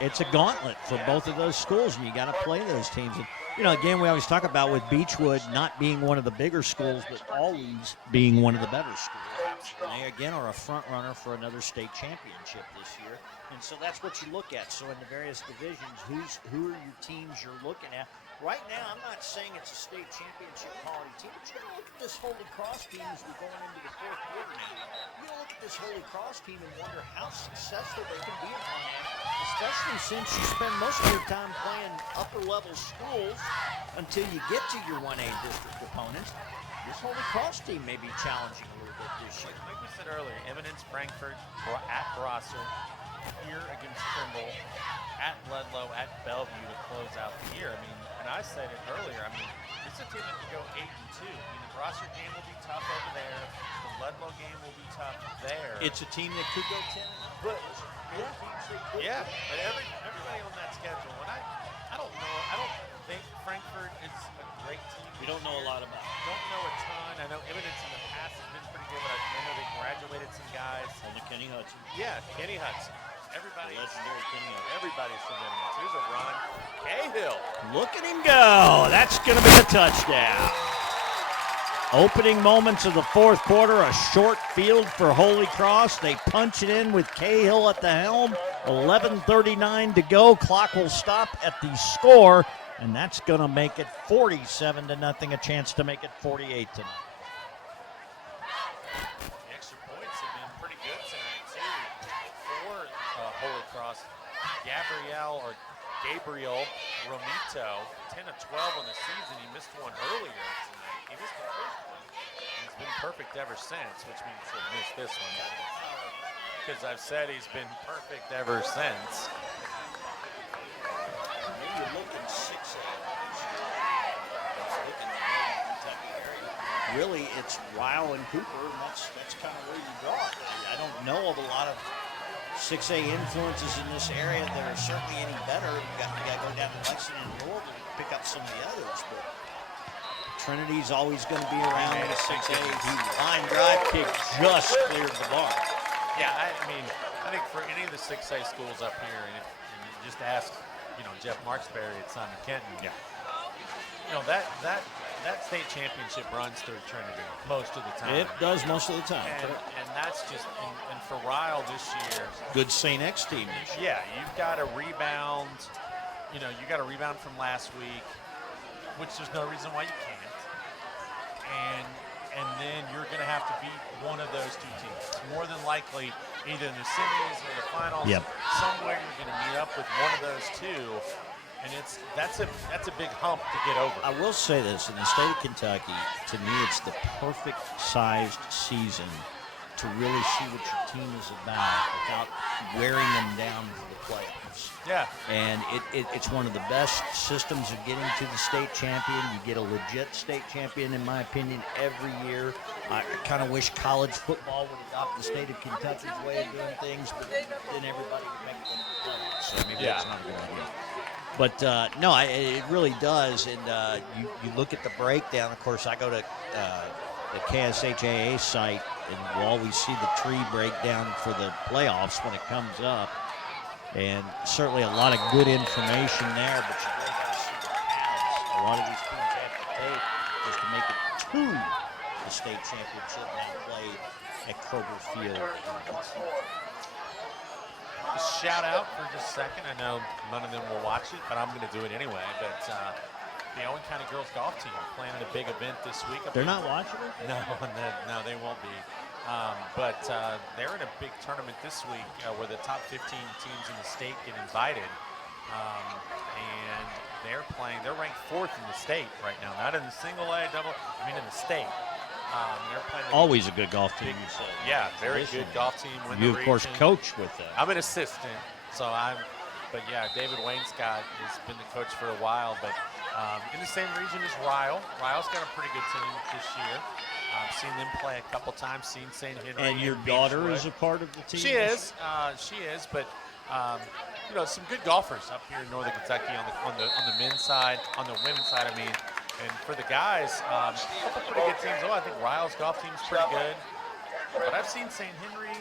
It's a gauntlet for both of those schools, and you got to play those teams. And, again, we always talk about with Beechwood not being one of the bigger schools, but always being one of the better schools. And they, again, are a front runner for another state championship this year. And so that's what you look at. So in the various divisions, who are your teams you're looking at? Right now, I'm not saying it's a state championship quality team, but you're going to look at this Holy Cross team as we're going into the 4th quarter now. You're going to look at this Holy Cross team and wonder how successful they can be at 1A, especially since you spend most of your time playing upper-level schools until you get to your 1A district opponents. This Holy Cross team may be challenging a little bit this year. Like we said earlier, Eminence, Frankfort, at Brossard, here against Trimble, at Ludlow, at Bellevue to close out the year. I mean, and I said it earlier, this is a team that could go 8-2. The Brossard game will be tough over there. The Ludlow game will be tough there. It's a team that could go 10. But but everybody on that schedule, and I don't know, I don't think Frankfort is a great team. We don't know a lot about it. Don't know a ton. I know Eminence in the past has been pretty good, but I know they graduated some guys. Only Kenny Hudson. Yeah, Kenny Hudson. Everybody, legendary Kenny Hudson. Everybody's from Eminence. Here's a run. Cahill. Look at him go. That's going to be a touchdown. Opening moments of the 4th quarter, a short field for Holy Cross. They punch it in with Cahill at the helm. 11:39 to go. Clock will stop at the score, and that's going to make it 47-0. A chance to make it 48 tonight. The extra points have been pretty good tonight, too, for Holy Cross. Gabriel Romito, 10 of 12 on the season. He missed one earlier tonight. He missed the first one. He's been perfect ever since, which means he'll miss this one. Because I've said he's been perfect ever since. Maybe you're looking 6A. Looking in the Northern Kentucky area. Really, it's Ryle and Cooper, and that's kind of where you draw it. I don't know of a lot of 6A influences in this area that are certainly any better. You got to go down to Lexington and Louisville to pick up some of the others, but Trinity's always going to be around in the 6A. Line drive kick just cleared the bar. Yeah, I mean, I think for any of the 6A schools up here, and you just ask, Jeff Marksberry at Simon Kenton, that state championship runs through Trinity most of the time. It does most of the time. And that's just, and for Ryle this year. Good St. X team this year. Yeah, you've got to rebound. You got to rebound from last week, which there's no reason why you can't. And then you're going to have to beat one of those two teams. It's more than likely either in the semis or the finals. Yep. Somewhere you're going to meet up with one of those two. And that's a big hump to get over. I will say this, in the state of Kentucky, to me it's the perfect sized season to really see what your team is about without wearing them down for the playoffs. Yeah. And it's one of the best systems of getting to the state champion. You get a legit state champion, in my opinion, every year. I kind of wish college football would adopt the state of Kentucky's way of doing things, but then everybody would make them playoffs. So maybe that's not a good idea. But, no, it really does. And you look at the breakdown. Of course, I go to the KSHAA site, and we'll always see the tree breakdown for the playoffs when it comes up. And certainly a lot of good information there, but you really got to see the paths a lot of these teams have to take just to make it to the state championship now played at Kroger Field. Shout out for just a second. I know none of them will watch it, but I'm going to do it anyway. But the Owen County girls golf team planning a big event this week. They're not watching it? No, they won't be. But they're in a big tournament this week where the top 15 teams in the state get invited. And they're ranked 4th in the state right now. Not in the single A, double, in the state. They're playing always a good golf team. Yeah, very good golf team. You, of course, coach with them. I'm an assistant, but yeah, David Wainscott has been the coach for a while, but in the same region as Ryle. Ryle's got a pretty good team this year. I've seen them play a couple times, seen St. Henry. And your daughter is a part of the team? She is, but some good golfers up here in Northern Kentucky on the men's side, on the women's side, and for the guys, a couple pretty good teams. I think Ryle's golf team's pretty good. But I've seen St. Henry,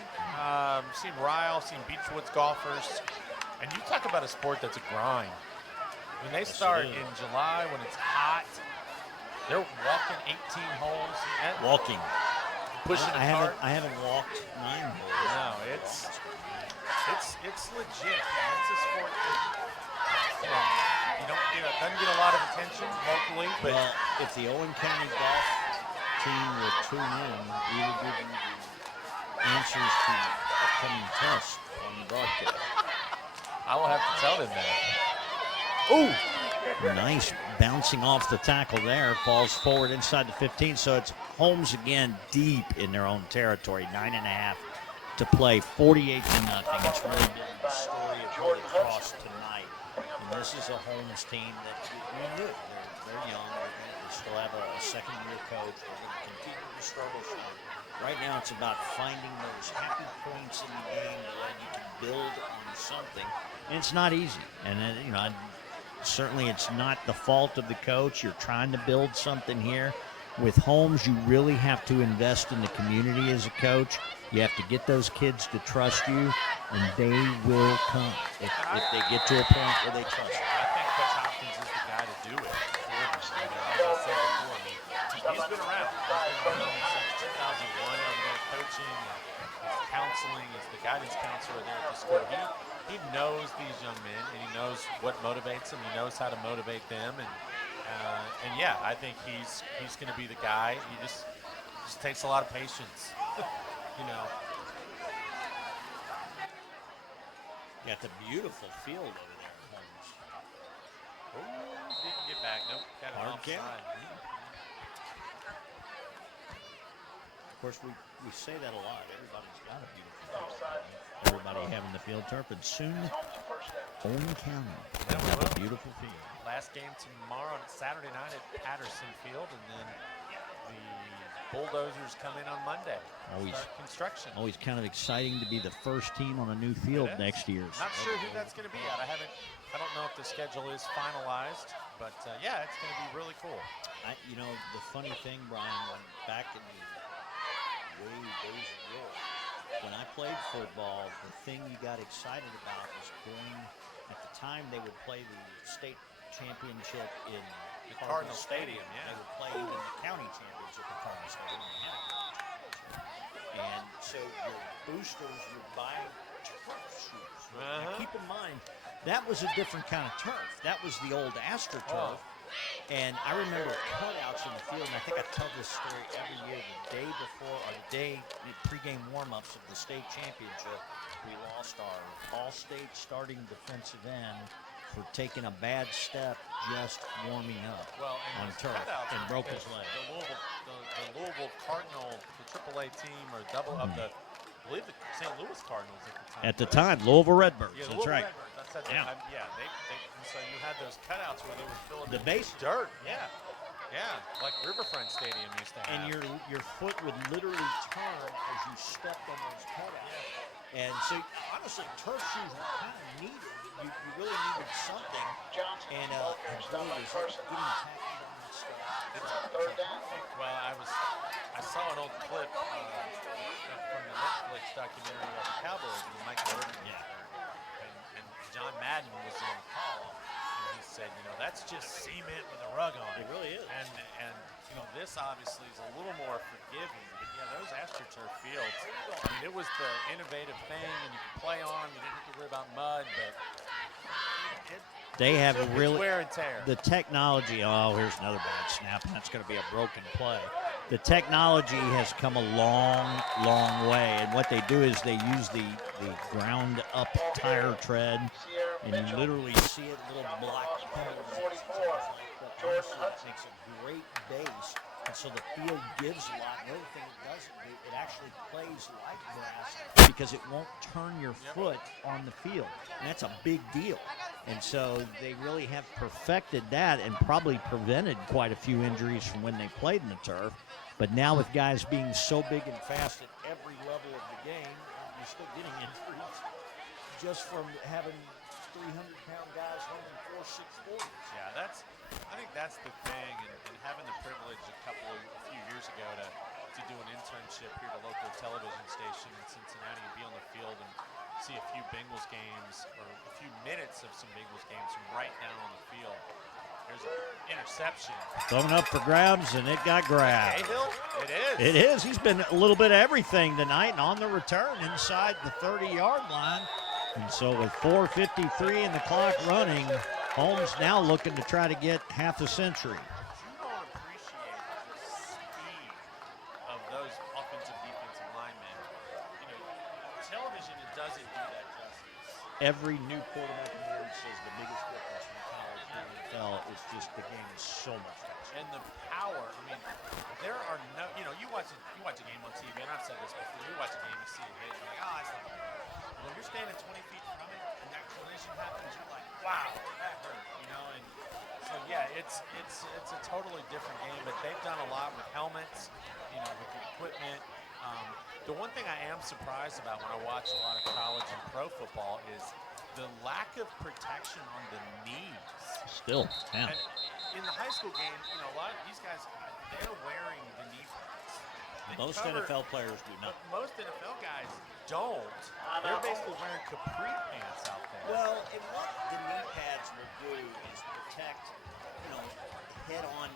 seen Ryle, seen Beechwood's golfers. And you talk about a sport that's a grind. When they start in July, when it's hot, they're walking 18 holes. Walking. Pushing I hard. I haven't walked 9 holes. No, it's legit. It's a sport that doesn't get a lot of attention locally. But well, if the Owen County golf team will tune in, we will give you the answers to upcoming tests on the broadcast. I will have to tell them that. Ooh! Nice bouncing off the tackle there. Falls forward inside the 15. So it's Holmes again deep in their own territory. 9.5 to play. 48-0. It's really been the story of Holy Cross tonight. And this is a Holmes team that we knew. They're young. They still have a second-year coach. They're going to continue to struggle. Right now it's about finding those happy points in the game where you can build on something. And it's not easy. And certainly it's not the fault of the coach. You're trying to build something here. With Holmes, you really have to invest in the community as a coach. You have to get those kids to trust you, and they will come if they get to a point where they trust you. I think Coach Hopkins is the guy to do it. As I said before, he's been around. He's been around since 2001. Coaching, his counseling, he's the guidance counselor there at the school. He knows these young men, and he knows what motivates them. He knows how to motivate them, and yeah, I think he's going to be the guy. He just takes a lot of patience, Got the beautiful field over there, Holmes. Oh, didn't get back. Nope, got it offside. Of course, we say that a lot. Everybody's got a beautiful field. Everybody having the field turf, and soon Owen County will have a beautiful field. Last game tomorrow, Saturday night at Patterson Field, and then the bulldozers come in on Monday. Always Start construction. Always kind of exciting to be the first team on a new field next year. Not sure who that's going to be yet. I don't know if the schedule is finalized, but yeah, it's going to be really cool. The funny thing, Brian, back in the way days ago, when I played football, the thing you got excited about was going. At the time, they would play the state championship in the Cardinal Stadium. Yeah, they would play even the county championship at Cardinal Stadium. They had a county championship. And so your boosters would buy turf shoes. Now, keep in mind, that was a different kind of turf. That was the old AstroTurf. And I remember cutouts in the field, and I think I tell this story every year. The pregame warm-ups of the state championship, we lost our all-state starting defensive end for taking a bad step just warming up on turf and broke his leg. The Louisville Cardinal, the AAA team, or double of the, I believe the St. Louis Cardinals at the time. Louisville Redbirds. Yeah, that's right. Redbirds. And so you had those cutouts where they were filling the base dirt. Yeah, like Riverfront Stadium used to have. And your foot would literally turn as you stepped on those cutouts. Yeah. And so, honestly, turf shoes were kind of needed. You really needed something. And I was getting tackled on that stuff. Well, I saw an old clip from the Netflix documentary of the Cowboys and Mike Jordan. Yeah. And John Madden was on the call, and he said, that's just cement with a rug on it. It really is. And this obviously is a little more forgiving. But yeah, those AstroTurf fields, it was the innovative thing, and you could play on them. You didn't have to worry about mud, but they have wear and tear. The technology. Oh, here's another bad snap, and that's going to be a broken play. The technology has come a long, long way, and what they do is they use the ground up tire tread, and you literally see it, little black pebbles. It makes a great base, and so the field gives a lot. The other thing it doesn't do, it actually plays like grass because it won't turn your foot on the field, and that's a big deal. And so they really have perfected that and probably prevented quite a few injuries from when they played in the turf. But now with guys being so big and fast at every level of the game, you're still getting injuries just from having 300-pound guys running 4.640s. Yeah, I think that's the thing, and having the privilege a few years ago to do an internship here at a local television station in Cincinnati and be on the field and see a few Bengals games or a few minutes of some Bengals games from right down on the field. There's an interception. Thrown up for grabs, and it got grabbed. Cahill? It is. It is. He's been a little bit of everything tonight, and on the return inside the 30-yard line. And so with 4:53 and the clock running, Holmes now looking to try to get half a century. You don't appreciate the speed of those offensive defensive linemen. Television, it doesn't do that justice. Every new quarterback in the league says the biggest difference from college to NFL is just the game is so much faster. And the power, there are no, you watch a game on TV, and I've said this before, you watch a game, you see it hit, you're like, oh, that's not bad. When you're standing 20 feet from it, and that collision happens, you're like, wow, that hurt, and so yeah, it's a totally different game, but they've done a lot with helmets, with the equipment. The one thing I am surprised about when I watch a lot of college and pro football is the lack of protection on the knees. Still, yeah. And in the high school game, a lot of these guys, they're wearing the knee pads. Most NFL players do not. Most NFL guys don't. They're basically wearing capri pants out there. Well, and what the knee pads will do is protect, head-on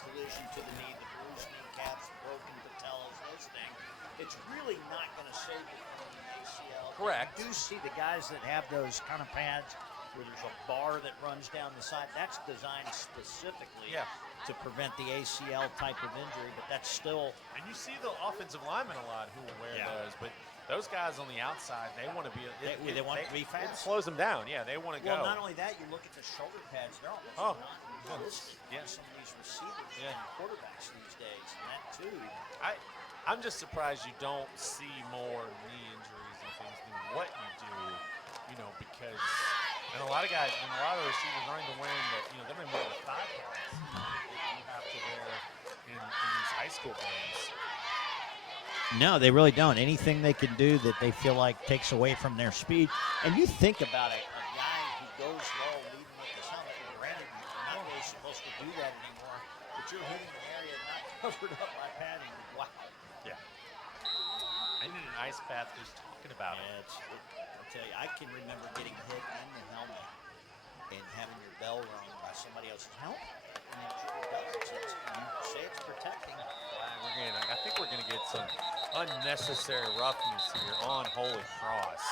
collision to the knee, the bruised kneecaps, broken patellas, those things. It's really not going to save you from an ACL. Correct. You do see the guys that have those kind of pads where there's a bar that runs down the side. That's designed specifically to prevent the ACL type of injury, but that's still. And you see the offensive linemen a lot who will wear those, but those guys on the outside, they want to be. They want to be fast. It slows them down. Yeah, they want to go. Well, not only that, you look at the shoulder pads. They're almost not noticeable. Some of these receivers and quarterbacks these days, and that too. I'm just surprised you don't see more knee injuries and things than what you do, because and a lot of guys and a lot of receivers aren't even wearing they're even wearing the thigh pads that you have to wear in these high high school games. No, they really don't. Anything they can do that they feel like takes away from their speed. And you think about it, a guy who goes low leading with his helmet, granted, you're not really supposed to do that anymore, but you're hitting an area not covered up by padding. Wow. Yeah. I need an ice bath just talking about it. I'll tell you, I can remember getting hit in the helmet and having your bell rung by somebody else's helmet. And it does. You say it's protecting. I think we're gonna get some unnecessary roughness here on Holy Cross.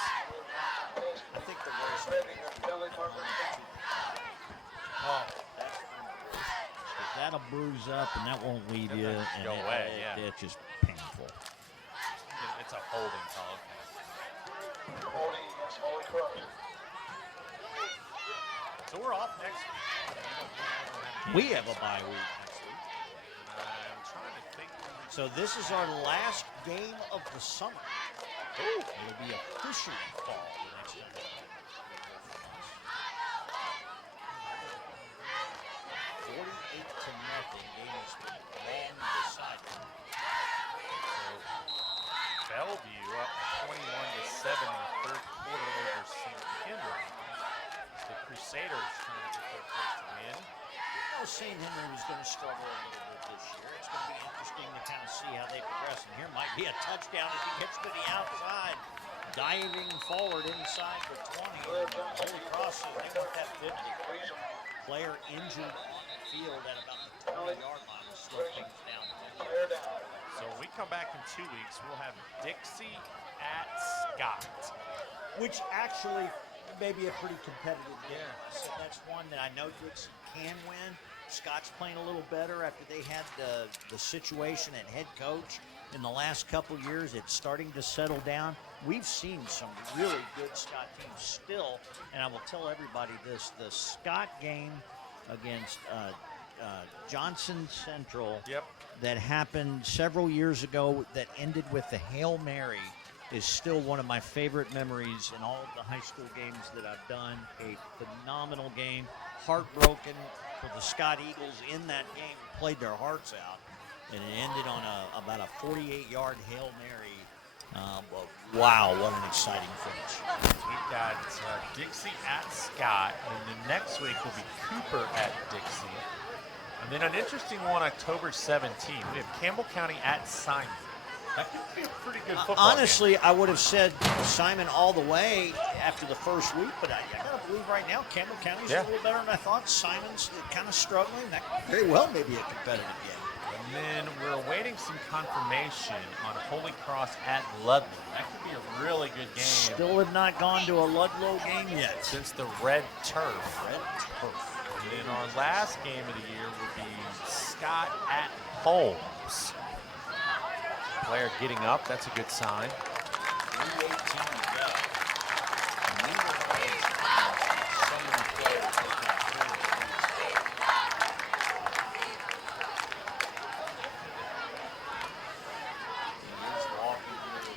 I think the worst thing is that's unfortunate. That'll bruise up and that won't leave you. And go away, yeah. It's just painful. It's a holding call. Holding against Holy Cross. So we're off next week. We have a bye week next week. I'm trying to think. So this is our last game of the summer. It'll be officially fall the next time. 48-0. Game is long decided. So Bellevue up 21-7 in the third quarter over St. Henry. The Crusaders trying to get their first win. St. Henry was going to struggle a little bit this year. It's going to be interesting to kind of see how they progress. And here might be a touchdown as he gets to the outside, diving forward inside the 20. Holy Cross says they want that 50. Player injured on the field at about the 20-yard line to slow things down. So when we come back in 2 weeks, we'll have Dixie at Scott. Which actually may be a pretty competitive game. So that's one that I know Dixie can win. Scott's playing a little better after they had the situation at head coach in the last couple years. It's starting to settle down. We've seen some really good Scott teams still, and I will tell everybody this, the Scott game against Johnson Central that happened several years ago that ended with the Hail Mary is still one of my favorite memories in all of the high school games that I've done. A phenomenal game. Heartbroken for the Scott Eagles in that game, played their hearts out, and it ended on about a 48-yard Hail Mary. Wow, what an exciting finish. We've got Dixie at Scott, and then next week will be Cooper at Dixie. And then an interesting one, October 17th, we have Campbell County at Simon. That could be a pretty good football honestly, game. I would have said Simon all the way after the first week, but I got to believe right now Campbell County's a little better than I thought. Simon's kind of struggling. That very well may be a competitive game. And then we're awaiting some confirmation on Holy Cross at Ludlow. That could be a really good game. Still have not gone to a Ludlow game yet. Since the Red Turf. And then our last game of the year will be Scott at Holmes. Player getting up, that's a good sign. 3:18 to go. And neither of those teams, so many players that got hurt. He is walking here.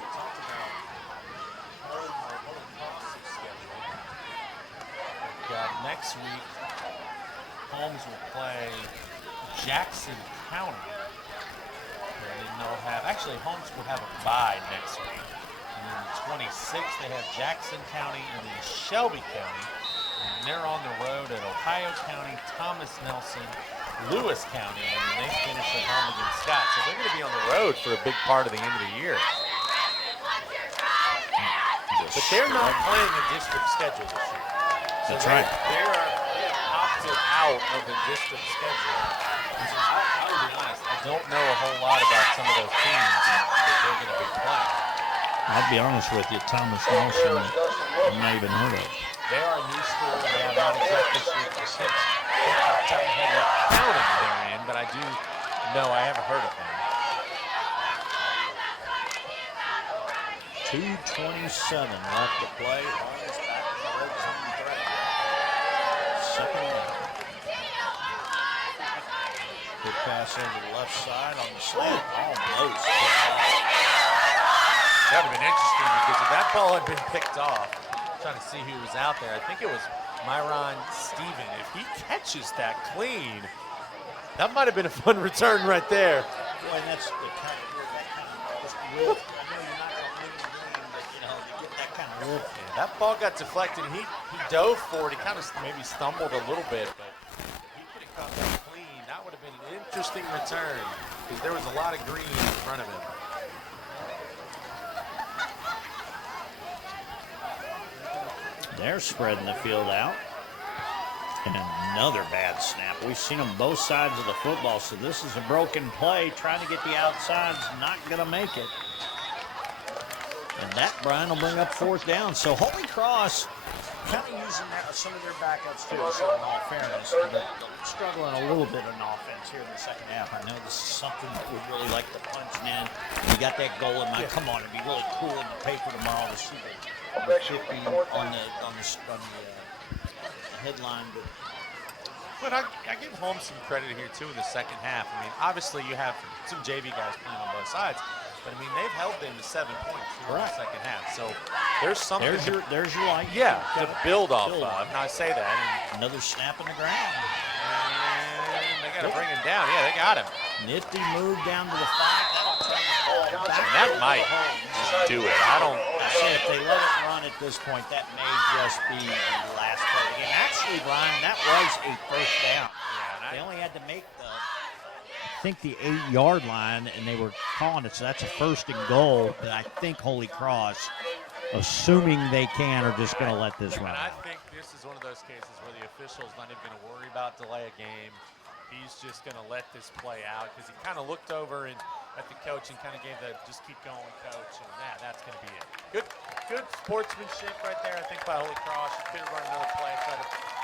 We talked about Holy Cross's schedule. We've got next week, Holmes will play Jackson County. And then they'll have, actually Holmes will have a bye next week. And then the 26th they have Jackson County and then Shelby County. And they're on the road at Ohio County, Thomas Nelson, Lewis County, and then they finish at home against Scott. So they're going to be on the road for a big part of the end of the year. But they're not playing the district schedule this year. So That's right. They're opted out of the district schedule. I'll be honest, I don't know a whole lot about some of those teams that they're going to be playing. I'll be honest with you, Thomas Nelson, I've not even heard of. They are a new school. They have not exactly sure the six. Off the top of my head what county they're in, but I do know I haven't heard of them. 2:27 left to play. Holmes back in the red zone threat. Second down. Good pass over the left side on the slant. Almost. That would have been interesting because if that ball had been picked off, I'm trying to see who was out there. I think it was Myron Steven, if he catches that clean, that might have been a fun return right there. Boy, and that's the kind of just lift. I know you're not going to win the game, but to get that kind of lift. Yeah, that ball got deflected. He dove for it. He kind of maybe stumbled a little bit, but if he could have caught that clean, that would have been an interesting return because there was a lot of green in front of him. They're spreading the field out. And another bad snap. We've seen them both sides of the football, so this is a broken play. Trying to get the outside's not going to make it. And that, Brian, will bring up fourth down. So Holy Cross kind of using some of their backups too, so in all fairness. They're struggling a little bit on offense here in the second half. I know this is something that we really like to punch in. We got that goal in mind. Come on, it'd be really cool in the paper tomorrow to see the 50 on the headline. But I give Holmes some credit here too in the second half. I mean, obviously you have some JV guys playing on both sides, but I mean they've held them to 7 points in the second half. So there's something. There's your light. Yeah, to build off of. And I say that. And another snap in the ground. they got to bring him down. Yeah, they got him. Nifty move down to the 5. That'll turn the ball back. And that might just do it. I don't. Say if they let it run at this point, that may just be the last play of the game. Actually, Brian, that was a first down. Yeah, they only had to make I think the 8-yard line, and they were calling it, so that's a first and goal. But I think Holy Cross, assuming they can, are just going to let this run. And I think this is one of those cases where the official's not even going to worry about delay a game. He's just going to let this play out because he kind of looked over at the coach and kind of gave the just keep going, coach, and that's going to be it. Good sportsmanship right there, I think, by Holy Cross. You could have run another play,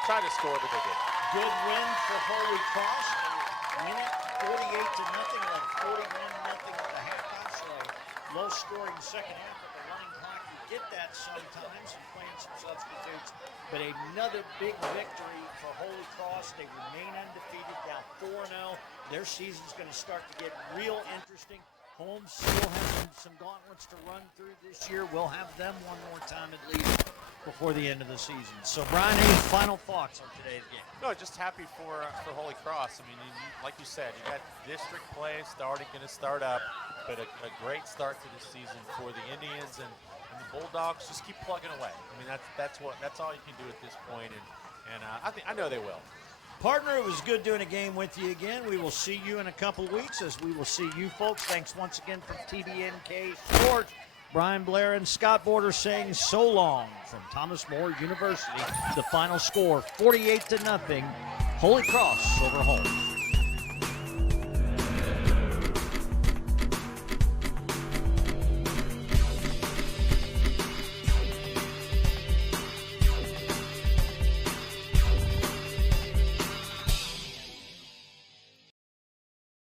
try to score, but they did. Good win for Holy Cross. They win it 48-0, led 41-0 at the halftime. So a low-scoring second half with the running clock. You get that sometimes and playing some substitutes. But another big victory for Holy Cross. They remain undefeated, down 4-0. Their season's going to start to get real interesting. Holmes still has some gauntlets to run through this year. We'll have them one more time at least before the end of the season. So, Brian, any final thoughts on today's game? No, just happy for Holy Cross. I mean, like you said, you got district play starting, going to start up, but a great start to the season for the Indians and the Bulldogs. Just keep plugging away. I mean, that's all you can do at this point, and I know they will. Partner, it was good doing a game with you again. We will see you in a couple of weeks as we will see you folks. Thanks once again from TBNK Sports. Brian Blair and Scott Border saying so long from Thomas More University. The final score, 48-0. Holy Cross over Holmes.